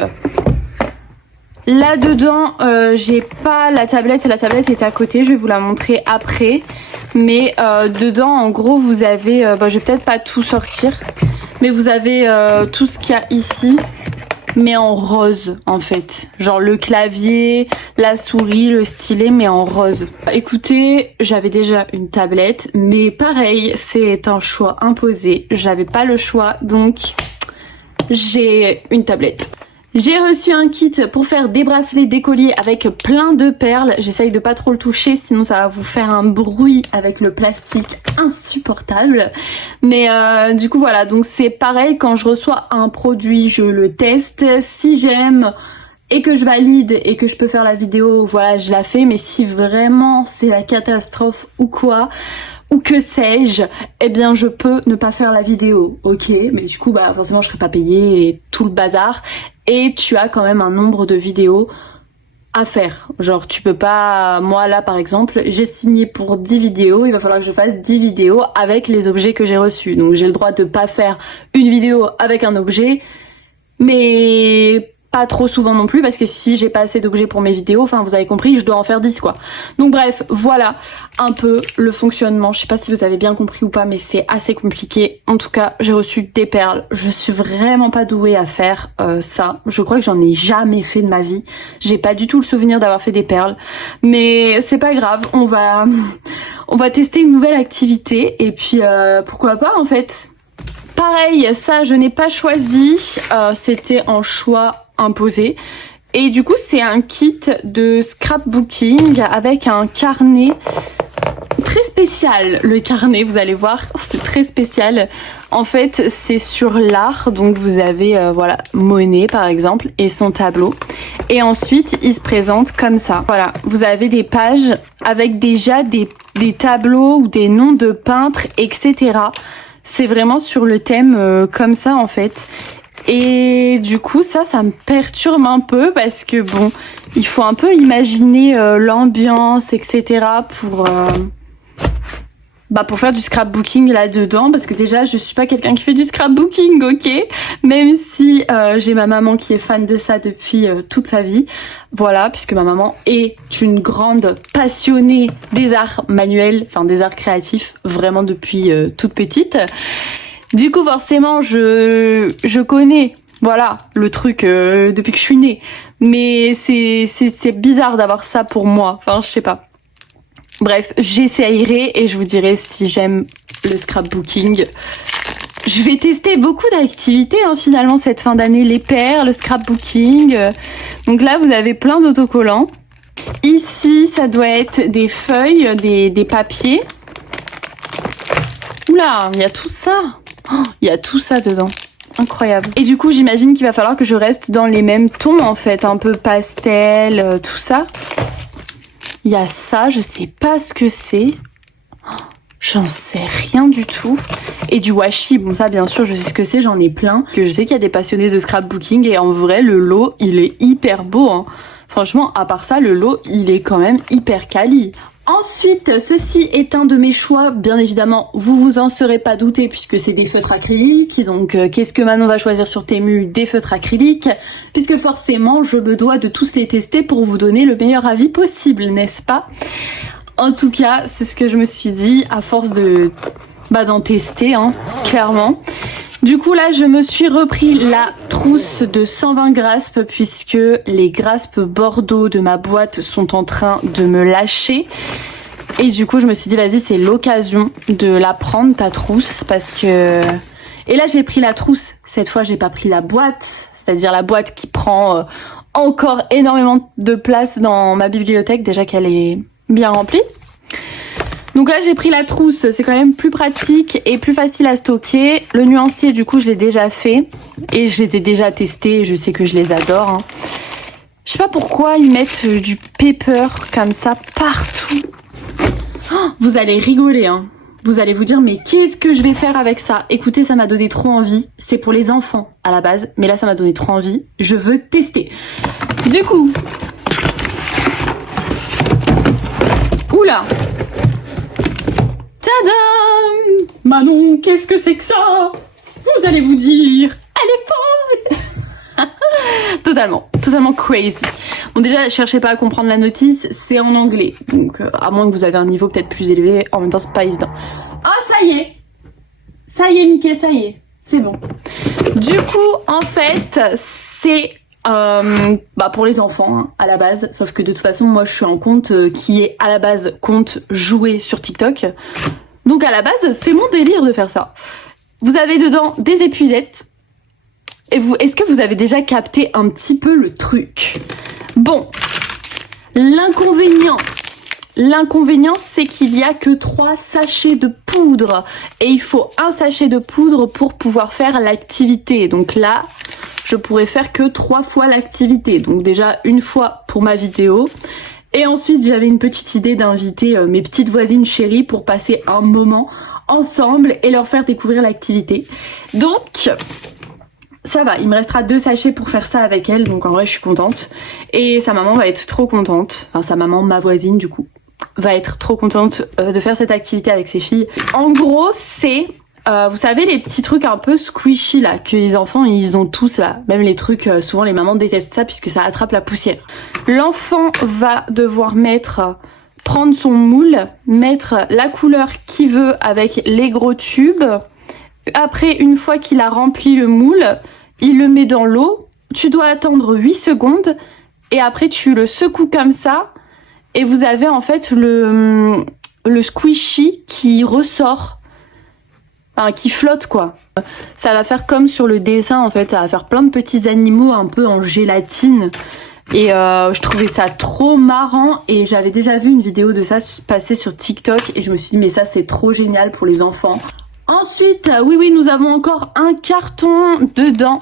là-dedans, j'ai pas la tablette est à côté, je vais vous la montrer après. Mais dedans, en gros, vous avez, je vais peut-être pas tout sortir, mais vous avez tout ce qu'il y a ici, mais en rose en fait. Genre le clavier, la souris, le stylet, mais en rose. Écoutez, j'avais déjà une tablette, mais pareil, c'est un choix imposé. J'avais pas le choix, donc j'ai une tablette. J'ai reçu un kit pour faire des bracelets, des colliers avec plein de perles. J'essaye de pas trop le toucher, sinon ça va vous faire un bruit avec le plastique insupportable. Mais du coup voilà, donc c'est pareil, quand je reçois un produit, je le teste. Si j'aime et que je valide et que je peux faire la vidéo, voilà, je la fais. Mais si vraiment c'est la catastrophe ou quoi, ou que sais-je, eh bien je peux ne pas faire la vidéo, ok, mais du coup bah forcément je serai pas payée et tout le bazar. Et tu as quand même un nombre de vidéos à faire. Genre tu peux pas, moi là par exemple, j'ai signé pour 10 vidéos, il va falloir que je fasse 10 vidéos avec les objets que j'ai reçus. Donc j'ai le droit de pas faire une vidéo avec un objet, mais pas trop souvent non plus, parce que si j'ai pas assez d'objets pour mes vidéos, enfin vous avez compris, je dois en faire 10 quoi. Donc bref, voilà un peu le fonctionnement. Je sais pas si vous avez bien compris ou pas, mais c'est assez compliqué. En tout cas, j'ai reçu des perles. Je suis vraiment pas douée à faire ça. Je crois que j'en ai jamais fait de ma vie. J'ai pas du tout le souvenir d'avoir fait des perles. Mais c'est pas grave, on va tester une nouvelle activité, et puis pourquoi pas en fait. Pareil, ça je n'ai pas choisi, c'était en choix imposé. Et du coup c'est un kit de scrapbooking avec un carnet très spécial. Le carnet, vous allez voir, c'est très spécial. En fait c'est sur l'art, donc vous avez voilà Monet par exemple et son tableau. Et ensuite il se présente comme ça. Voilà, vous avez des pages avec déjà des tableaux ou des noms de peintres, etc. C'est vraiment sur le thème comme ça en fait. Et du coup ça me perturbe un peu parce que bon, il faut un peu imaginer l'ambiance, etc. pour faire du scrapbooking là-dedans, parce que déjà je suis pas quelqu'un qui fait du scrapbooking, ok, même si j'ai ma maman qui est fan de ça depuis toute sa vie, voilà, puisque ma maman est une grande passionnée des arts manuels, enfin des arts créatifs, vraiment depuis toute petite. Du coup forcément je connais, voilà, le truc depuis que je suis née, mais c'est bizarre d'avoir ça pour moi, enfin je sais pas. Bref, j'essayerai et je vous dirai si j'aime le scrapbooking. Je vais tester beaucoup d'activités finalement cette fin d'année, les perles, le scrapbooking. Donc là, vous avez plein d'autocollants. Ici, ça doit être des feuilles, des papiers. Oula, il y a tout ça. Oh, il y a tout ça dedans. Incroyable. Et du coup, j'imagine qu'il va falloir que je reste dans les mêmes tons en fait, un peu pastel, tout ça. Il y a ça, je sais pas ce que c'est. J'en sais rien du tout. Et du washi, bon ça bien sûr je sais ce que c'est, j'en ai plein. Que je sais qu'il y a des passionnés de scrapbooking et en vrai le lot il est hyper beau hein. Franchement à part ça le lot il est quand même hyper quali. Ensuite, ceci est un de mes choix, bien évidemment, vous vous en serez pas douté puisque c'est des feutres acryliques. Donc, qu'est-ce que Manon va choisir sur Temu? Des feutres acryliques, puisque forcément, je me dois de tous les tester pour vous donner le meilleur avis possible, n'est-ce pas? En tout cas, c'est ce que je me suis dit à force de d'en tester, hein, clairement. Du coup là je me suis repris la trousse de 120 graspes puisque les graspes Bordeaux de ma boîte sont en train de me lâcher. Et du coup je me suis dit vas-y c'est l'occasion de la prendre ta trousse parce que... Et là j'ai pris la trousse, cette fois j'ai pas pris la boîte, c'est-à-dire la boîte qui prend encore énormément de place dans ma bibliothèque déjà qu'elle est bien remplie. Donc là j'ai pris la trousse, c'est quand même plus pratique et plus facile à stocker. Le nuancier du coup je l'ai déjà fait et je les ai déjà testés et je sais que je les adore. Hein. Je sais pas pourquoi ils mettent du paper comme ça partout. Oh, vous allez rigoler hein. Vous allez vous dire mais qu'est-ce que je vais faire avec ça? Écoutez ça m'a donné trop envie. C'est pour les enfants à la base mais là ça m'a donné trop envie. Je veux tester. Du coup... Oula! Tadam! Manon, qu'est-ce que c'est que ça? Vous allez vous dire, elle est folle! Totalement crazy. Bon déjà, cherchez pas à comprendre la notice, c'est en anglais. Donc à moins que vous avez un niveau peut-être plus élevé, en même temps c'est pas évident. Oh ça y est Mickey, ça y est, c'est bon. Du coup, en fait, c'est... pour les enfants hein, à la base, sauf que de toute façon moi je suis un compte qui est à la base compte joué sur TikTok, donc à la base c'est mon délire de faire ça. Vous avez dedans des épuisettes et est-ce que vous avez déjà capté un petit peu le truc? Bon, l'inconvénient c'est qu'il y a que 3 sachets de poudre et il faut un sachet de poudre pour pouvoir faire l'activité. Donc là je pourrais faire que 3 fois l'activité. Donc déjà une fois pour ma vidéo. Et ensuite j'avais une petite idée d'inviter mes petites voisines chéries pour passer un moment ensemble et leur faire découvrir l'activité. Donc ça va, il me restera 2 sachets pour faire ça avec elle. Donc en vrai je suis contente. Et sa maman va être trop contente. Enfin sa maman, ma voisine du coup, va être trop contente de faire cette activité avec ses filles. En gros c'est... vous savez les petits trucs un peu squishy là que les enfants ils ont tous là, même les trucs souvent les mamans détestent ça puisque ça attrape la poussière. L'enfant va devoir prendre son moule, mettre la couleur qu'il veut avec les gros tubes. Après une fois qu'il a rempli le moule, il le met dans l'eau. Tu dois attendre 8 secondes et après tu le secoues comme ça et vous avez en fait le squishy qui ressort. Enfin, qui flotte quoi. Ça va faire comme sur le dessin en fait, ça va faire plein de petits animaux un peu en gélatine. Et je trouvais ça trop marrant et j'avais déjà vu une vidéo de ça passer sur TikTok et je me suis dit mais ça c'est trop génial pour les enfants. Ensuite, oui nous avons encore un carton dedans.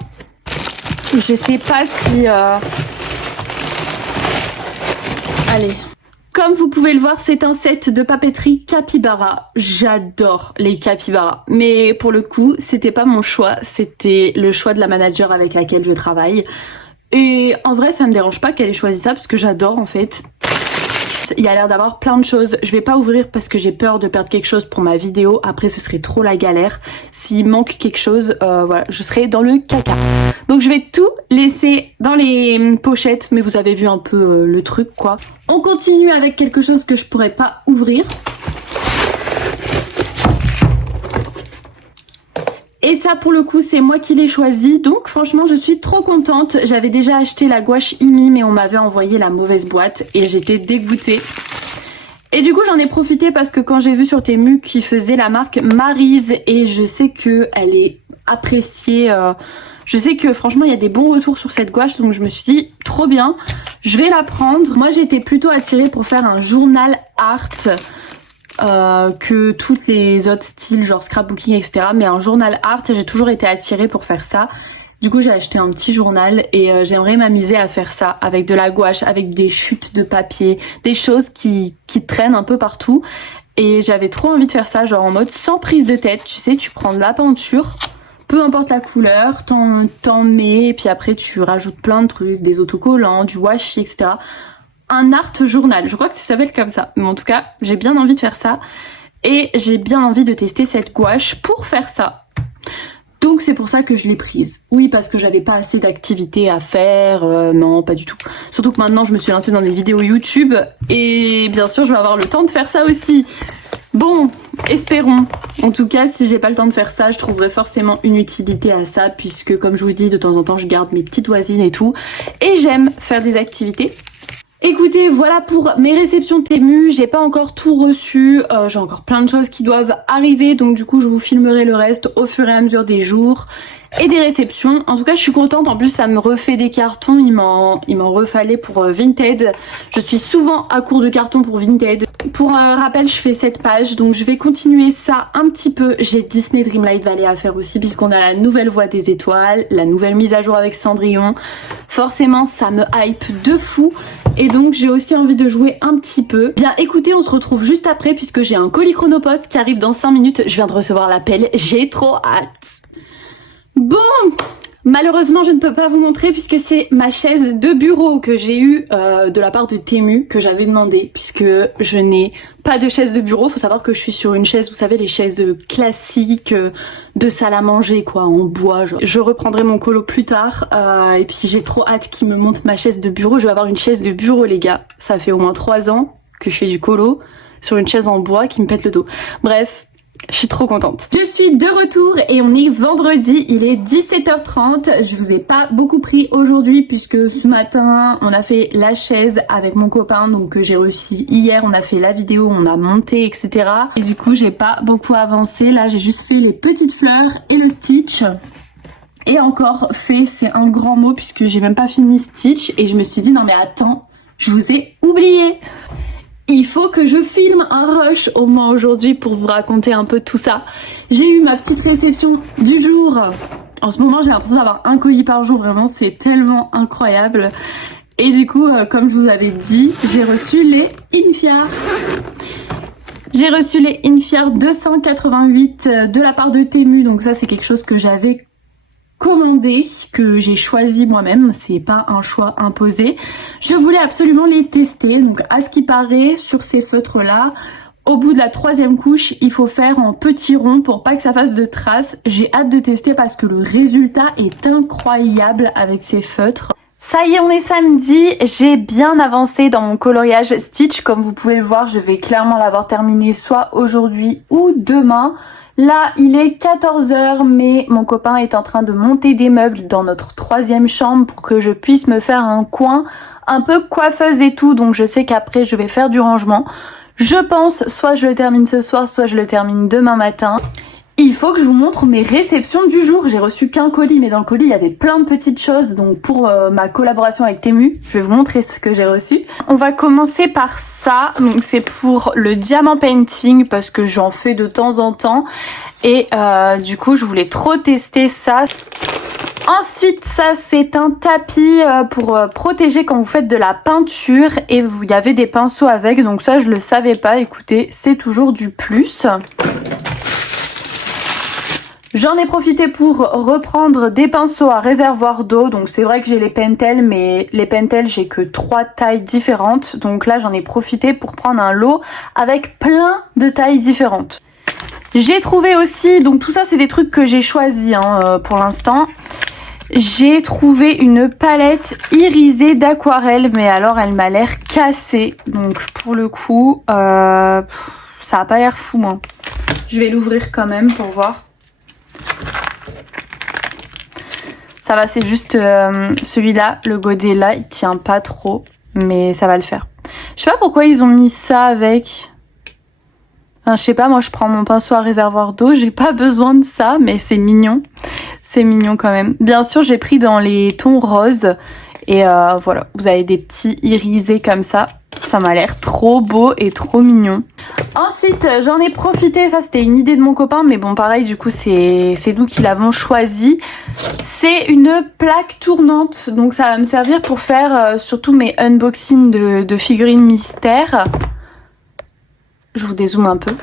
Je sais pas si... Allez. Comme vous pouvez le voir, c'est un set de papeterie capybara. J'adore les capybaras. Mais pour le coup, c'était pas mon choix. C'était le choix de la manager avec laquelle je travaille. Et en vrai, ça me dérange pas qu'elle ait choisi ça parce que j'adore en fait. Il y a l'air d'avoir plein de choses. Je vais pas ouvrir parce que j'ai peur de perdre quelque chose pour ma vidéo. Après, ce serait trop la galère. S'il manque quelque chose, voilà, je serai dans le caca. Donc je vais tout laisser dans les pochettes. Mais vous avez vu un peu le truc, quoi. On continue avec quelque chose que je pourrais pas ouvrir. Et ça pour le coup c'est moi qui l'ai choisi, donc franchement je suis trop contente. J'avais déjà acheté la gouache Imi mais on m'avait envoyé la mauvaise boîte et j'étais dégoûtée. Et du coup j'en ai profité parce que quand j'ai vu sur Temu qu'ils faisaient la marque Maryse et je sais que elle est appréciée, je sais que franchement il y a des bons retours sur cette gouache donc je me suis dit trop bien, je vais la prendre. Moi j'étais plutôt attirée pour faire un journal art. Que toutes les autres styles genre scrapbooking etc, mais un journal art j'ai toujours été attirée pour faire ça. Du coup j'ai acheté un petit journal et j'aimerais m'amuser à faire ça avec de la gouache, avec des chutes de papier, des choses qui traînent un peu partout Et j'avais trop envie de faire ça, genre en mode sans prise de tête, tu sais, tu prends de la peinture, peu importe la couleur, t'en mets, et puis après tu rajoutes plein de trucs, des autocollants, du washi, etc. Un art journal, je crois que ça s'appelle comme ça. Mais en tout cas, j'ai bien envie de faire ça. Et j'ai bien envie de tester cette gouache pour faire ça. Donc c'est pour ça que je l'ai prise. Oui, parce que j'avais pas assez d'activités à faire, non, pas du tout. Surtout que maintenant je me suis lancée dans des vidéos YouTube et bien sûr je vais avoir le temps de faire ça aussi. Bon, espérons. En tout cas, si j'ai pas le temps de faire ça, je trouverai forcément une utilité à ça puisque comme je vous dis, de temps en temps je garde mes petites voisines et tout. Et j'aime faire des activités. Écoutez, voilà pour mes réceptions Temu, j'ai pas encore tout reçu, j'ai encore plein de choses qui doivent arriver, donc du coup je vous filmerai le reste au fur et à mesure des jours et des réceptions. En tout cas je suis contente, en plus ça me refait des cartons, il m'en refallait pour Vinted. Je suis souvent à court de cartons pour Vinted. Pour rappel, je fais 7 pages, donc je vais continuer ça un petit peu. J'ai Disney Dreamlight Valley à faire aussi puisqu'on a la nouvelle voie des étoiles, la nouvelle mise à jour avec Cendrillon. Forcément ça me hype de fou. Et donc j'ai aussi envie de jouer un petit peu. Bien écoutez, on se retrouve juste après puisque j'ai un colis Chronopost qui arrive dans 5 minutes. Je viens de recevoir l'appel, j'ai trop hâte. Bon, malheureusement je ne peux pas vous montrer puisque c'est ma chaise de bureau que j'ai eue de la part de Temu, que j'avais demandé, puisque je n'ai pas de chaise de bureau. Faut savoir que je suis sur une chaise, vous savez, les chaises classiques de salle à manger quoi, en bois. Je reprendrai mon colo plus tard et puis j'ai trop hâte qu'il me montre ma chaise de bureau. Je vais avoir une chaise de bureau les gars, ça fait au moins 3 ans que je fais du colo sur une chaise en bois qui me pète le dos. Bref. Je suis trop contente. Je suis de retour et on est vendredi, il est 17h30. Je vous ai pas beaucoup pris aujourd'hui puisque ce matin on a fait la chaise avec mon copain, donc que j'ai reçu hier, on a fait la vidéo, on a monté etc. Et du coup j'ai pas beaucoup avancé, là j'ai juste fait les petites fleurs et le stitch. Et encore fait, c'est un grand mot puisque j'ai même pas fini stitch et je me suis dit non mais attends, je vous ai oublié. Il faut que je filme un rush au moins aujourd'hui pour vous raconter un peu tout ça. J'ai eu ma petite réception du jour. En ce moment j'ai l'impression d'avoir un colis par jour, vraiment c'est tellement incroyable. Et du coup comme je vous avais dit, j'ai reçu les Infiar. J'ai reçu les Infiar 288 de la part de Temu, donc ça c'est quelque chose que j'avais commandé, que j'ai choisi moi-même, c'est pas un choix imposé. Je voulais absolument les tester, donc à ce qui paraît sur ces feutres là, au bout de la 3e couche, il faut faire en petits ronds pour pas que ça fasse de traces. J'ai hâte de tester parce que le résultat est incroyable avec ces feutres. Ça y est, on est samedi, j'ai bien avancé dans mon coloriage stitch, comme vous pouvez le voir, je vais clairement l'avoir terminé soit aujourd'hui ou demain. Là, il est 14h, mais mon copain est en train de monter des meubles dans notre 3e chambre pour que je puisse me faire un coin un peu coiffeuse et tout. Donc je sais qu'après, je vais faire du rangement. Je pense, soit je le termine ce soir, soit je le termine demain matin. Il faut que je vous montre mes réceptions du jour. J'ai reçu qu'un colis, mais dans le colis, il y avait plein de petites choses. Donc pour ma collaboration avec Temu, je vais vous montrer ce que j'ai reçu. On va commencer par ça. Donc c'est pour le diamant painting parce que j'en fais de temps en temps. Et du coup, je voulais trop tester ça. Ensuite, ça c'est un tapis pour protéger quand vous faites de la peinture. Et il y avait des pinceaux avec, donc ça je le savais pas. Écoutez, c'est toujours du plus. J'en ai profité pour reprendre des pinceaux à réservoir d'eau. Donc c'est vrai que j'ai les Pentel, mais les Pentel j'ai que 3 tailles différentes. Donc là j'en ai profité pour prendre un lot avec plein de tailles différentes. J'ai trouvé aussi, donc tout ça c'est des trucs que j'ai choisis pour l'instant. J'ai trouvé une palette irisée d'aquarelle, mais alors elle m'a l'air cassée. Donc pour le coup, ça a pas l'air fou moi. Je vais l'ouvrir quand même pour voir. Ça va, c'est juste celui-là, le godet là, il tient pas trop, mais ça va le faire. Je sais pas pourquoi ils ont mis ça avec. Enfin, je sais pas, moi je prends mon pinceau à réservoir d'eau, j'ai pas besoin de ça, mais c'est mignon. C'est mignon quand même. Bien sûr, j'ai pris dans les tons roses et voilà, vous avez des petits irisés comme ça. Ça m'a l'air trop beau et trop mignon. Ensuite, j'en ai profité, ça c'était une idée de mon copain, mais bon pareil, du coup c'est nous qui l'avons choisi. C'est une plaque tournante, donc ça va me servir pour faire surtout mes unboxings de figurines mystères. Je vous dézoome un peu.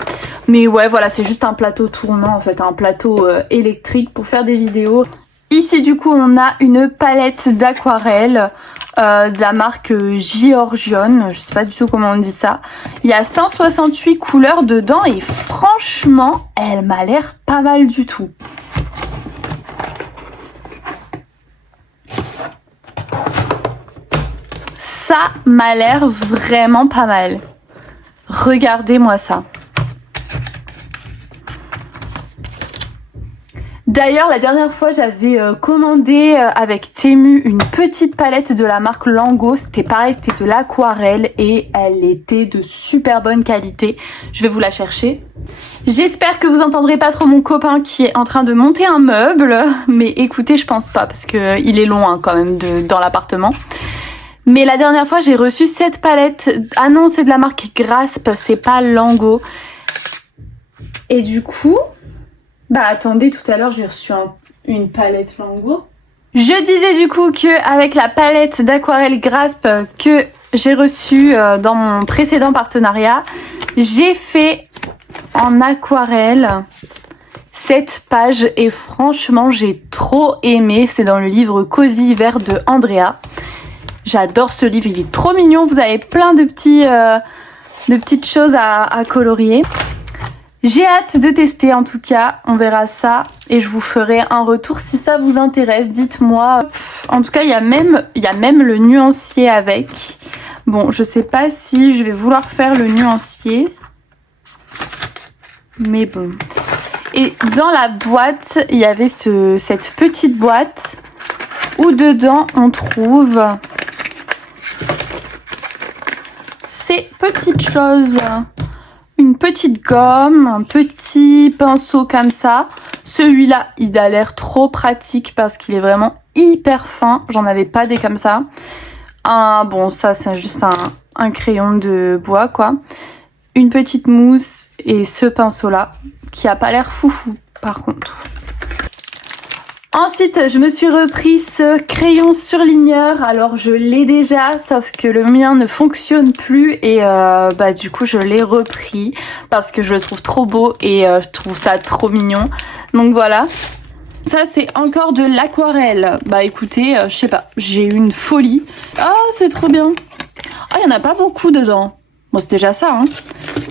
Mais ouais, voilà, c'est juste un plateau tournant en fait, un plateau électrique pour faire des vidéos. Ici du coup on a une palette d'aquarelle de la marque Giorgione, je sais pas du tout comment on dit ça. Il y a 168 couleurs dedans et franchement elle m'a l'air pas mal du tout. Ça m'a l'air vraiment pas mal. Regardez-moi ça. D'ailleurs, la dernière fois, j'avais commandé avec Temu une petite palette de la marque Lango. C'était pareil, c'était de l'aquarelle et elle était de super bonne qualité. Je vais vous la chercher. J'espère que vous entendrez pas trop mon copain qui est en train de monter un meuble. Mais écoutez, je pense pas parce que il est loin quand même dans l'appartement. Mais la dernière fois, j'ai reçu cette palette. Ah non, c'est de la marque Grasp, c'est pas Lango. Et du coup... Bah attendez, tout à l'heure j'ai reçu une palette Lango. Je disais du coup que avec la palette d'aquarelle Grasp que j'ai reçue dans mon précédent partenariat, j'ai fait en aquarelle cette page et franchement j'ai trop aimé. C'est dans le livre Cosy Hiver de Andrea. J'adore ce livre, il est trop mignon. Vous avez plein de petites choses à colorier. J'ai hâte de tester en tout cas, on verra ça et je vous ferai un retour si ça vous intéresse, dites-moi. En tout cas, il y a même le nuancier avec. Bon, je sais pas si je vais vouloir faire le nuancier, mais bon. Et dans la boîte, il y avait cette petite boîte où dedans on trouve ces petites choses. Une petite gomme, un petit pinceau comme ça. Celui-là, il a l'air trop pratique parce qu'il est vraiment hyper fin. J'en avais pas des comme ça. Bon, ça, c'est juste un crayon de bois, quoi. Une petite mousse et ce pinceau-là, qui a pas l'air foufou, par contre. Ensuite, je me suis repris ce crayon surligneur. Alors, je l'ai déjà, sauf que le mien ne fonctionne plus. Et du coup, je l'ai repris parce que je le trouve trop beau et je trouve ça trop mignon. Donc voilà. Ça, c'est encore de l'aquarelle. Bah écoutez, je sais pas, j'ai eu une folie. Ah, c'est trop bien. Ah, il y en a pas beaucoup dedans. Bon, c'est déjà ça, hein.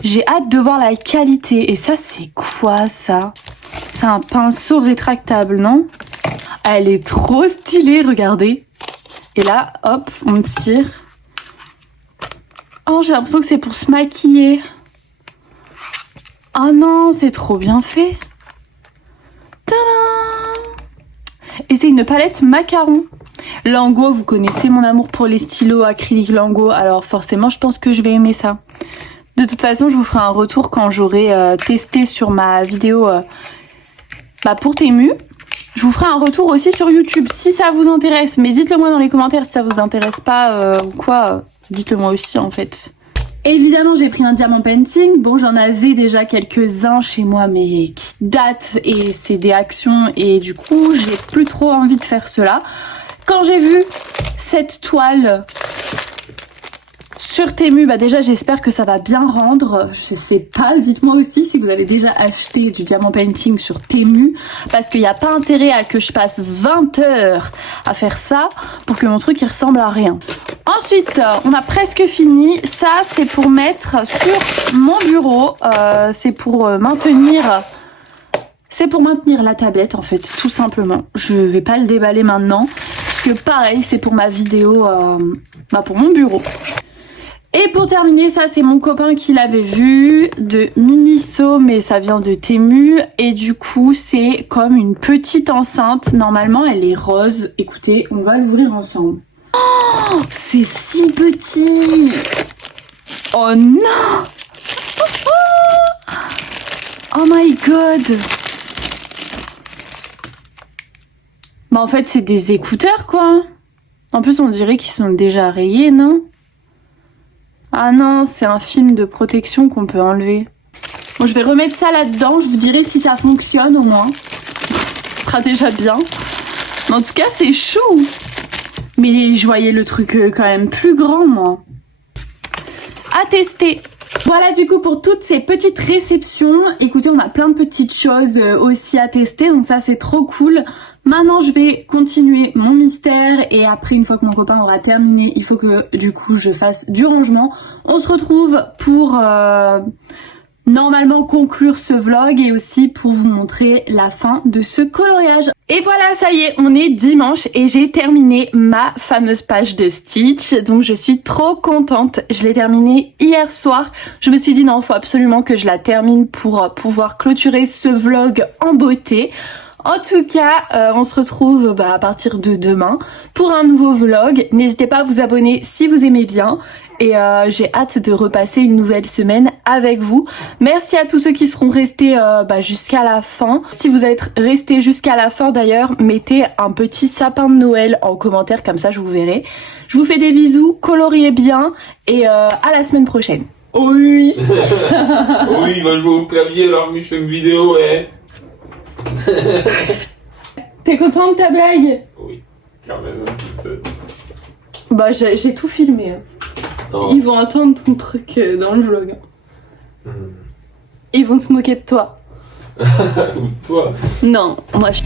J'ai hâte de voir la qualité. Et ça, c'est quoi, ça? C'est un pinceau rétractable, non? Elle est trop stylée, regardez. Et là, hop, on tire. Oh, j'ai l'impression que c'est pour se maquiller. Oh non, c'est trop bien fait. Tadam! Et c'est une palette macaron. Lango, vous connaissez mon amour pour les stylos acryliques Lango. Alors forcément, je pense que je vais aimer ça. De toute façon, je vous ferai un retour quand j'aurai testé sur ma vidéo pour Temu. Je vous ferai un retour aussi sur YouTube si ça vous intéresse. Mais dites-le moi dans les commentaires si ça vous intéresse pas ou quoi. Dites-le moi aussi en fait. Évidemment, j'ai pris un diamant painting. Bon, j'en avais déjà quelques-uns chez moi, mais qui datent et c'est des actions. Et du coup, j'ai plus trop envie de faire cela. Quand j'ai vu cette toile sur Temu, déjà j'espère que ça va bien rendre. Je sais pas, dites-moi aussi si vous avez déjà acheté du diamant painting sur Temu. Parce qu'il n'y a pas intérêt à que je passe 20 heures à faire ça pour que mon truc il ressemble à rien. Ensuite, on a presque fini. Ça, c'est pour mettre sur mon bureau. C'est pour maintenir la tablette en fait, tout simplement. Je vais pas le déballer maintenant. Parce que pareil, c'est pour ma vidéo, pour mon bureau. Et pour terminer, ça c'est mon copain qui l'avait vu de Miniso, mais ça vient de Temu. Et du coup, c'est comme une petite enceinte. Normalement, elle est rose. Écoutez, on va l'ouvrir ensemble. Oh, c'est si petit. Oh non. Oh my god. En fait, c'est des écouteurs, quoi. En plus, on dirait qu'ils sont déjà rayés, non? Ah non, c'est un film de protection qu'on peut enlever. Bon, je vais remettre ça là-dedans. Je vous dirai si ça fonctionne au moins. Ce sera déjà bien. Mais en tout cas, c'est chou. Mais je voyais le truc quand même plus grand, moi. À tester. Voilà du coup pour toutes ces petites réceptions. Écoutez, on a plein de petites choses aussi à tester, donc ça c'est trop cool. Maintenant je vais continuer mon mystère et après une fois que mon copain aura terminé, il faut que du coup je fasse du rangement. On se retrouve pour normalement conclure ce vlog et aussi pour vous montrer la fin de ce coloriage. Et voilà, ça y est, on est dimanche et j'ai terminé ma fameuse page de Stitch, donc je suis trop contente. Je l'ai terminée hier soir. Je me suis dit non, faut absolument que je la termine pour pouvoir clôturer ce vlog en beauté. En tout cas, on se retrouve à partir de demain pour un nouveau vlog. N'hésitez pas à vous abonner si vous aimez bien. Et j'ai hâte de repasser une nouvelle semaine avec vous. Merci à tous ceux qui seront restés jusqu'à la fin. Si vous êtes restés jusqu'à la fin d'ailleurs, mettez un petit sapin de Noël en commentaire, comme ça je vous verrai. Je vous fais des bisous, coloriez bien et à la semaine prochaine. Oui. Oui, il va jouer au clavier alors que je fais une vidéo, ouais. T'es content de ta blague? Oui, quand même un petit peu. Bah j'ai tout filmé. Oh. Ils vont entendre ton truc dans le vlog. Ils vont se moquer de toi. Ou toi. Non, moi je...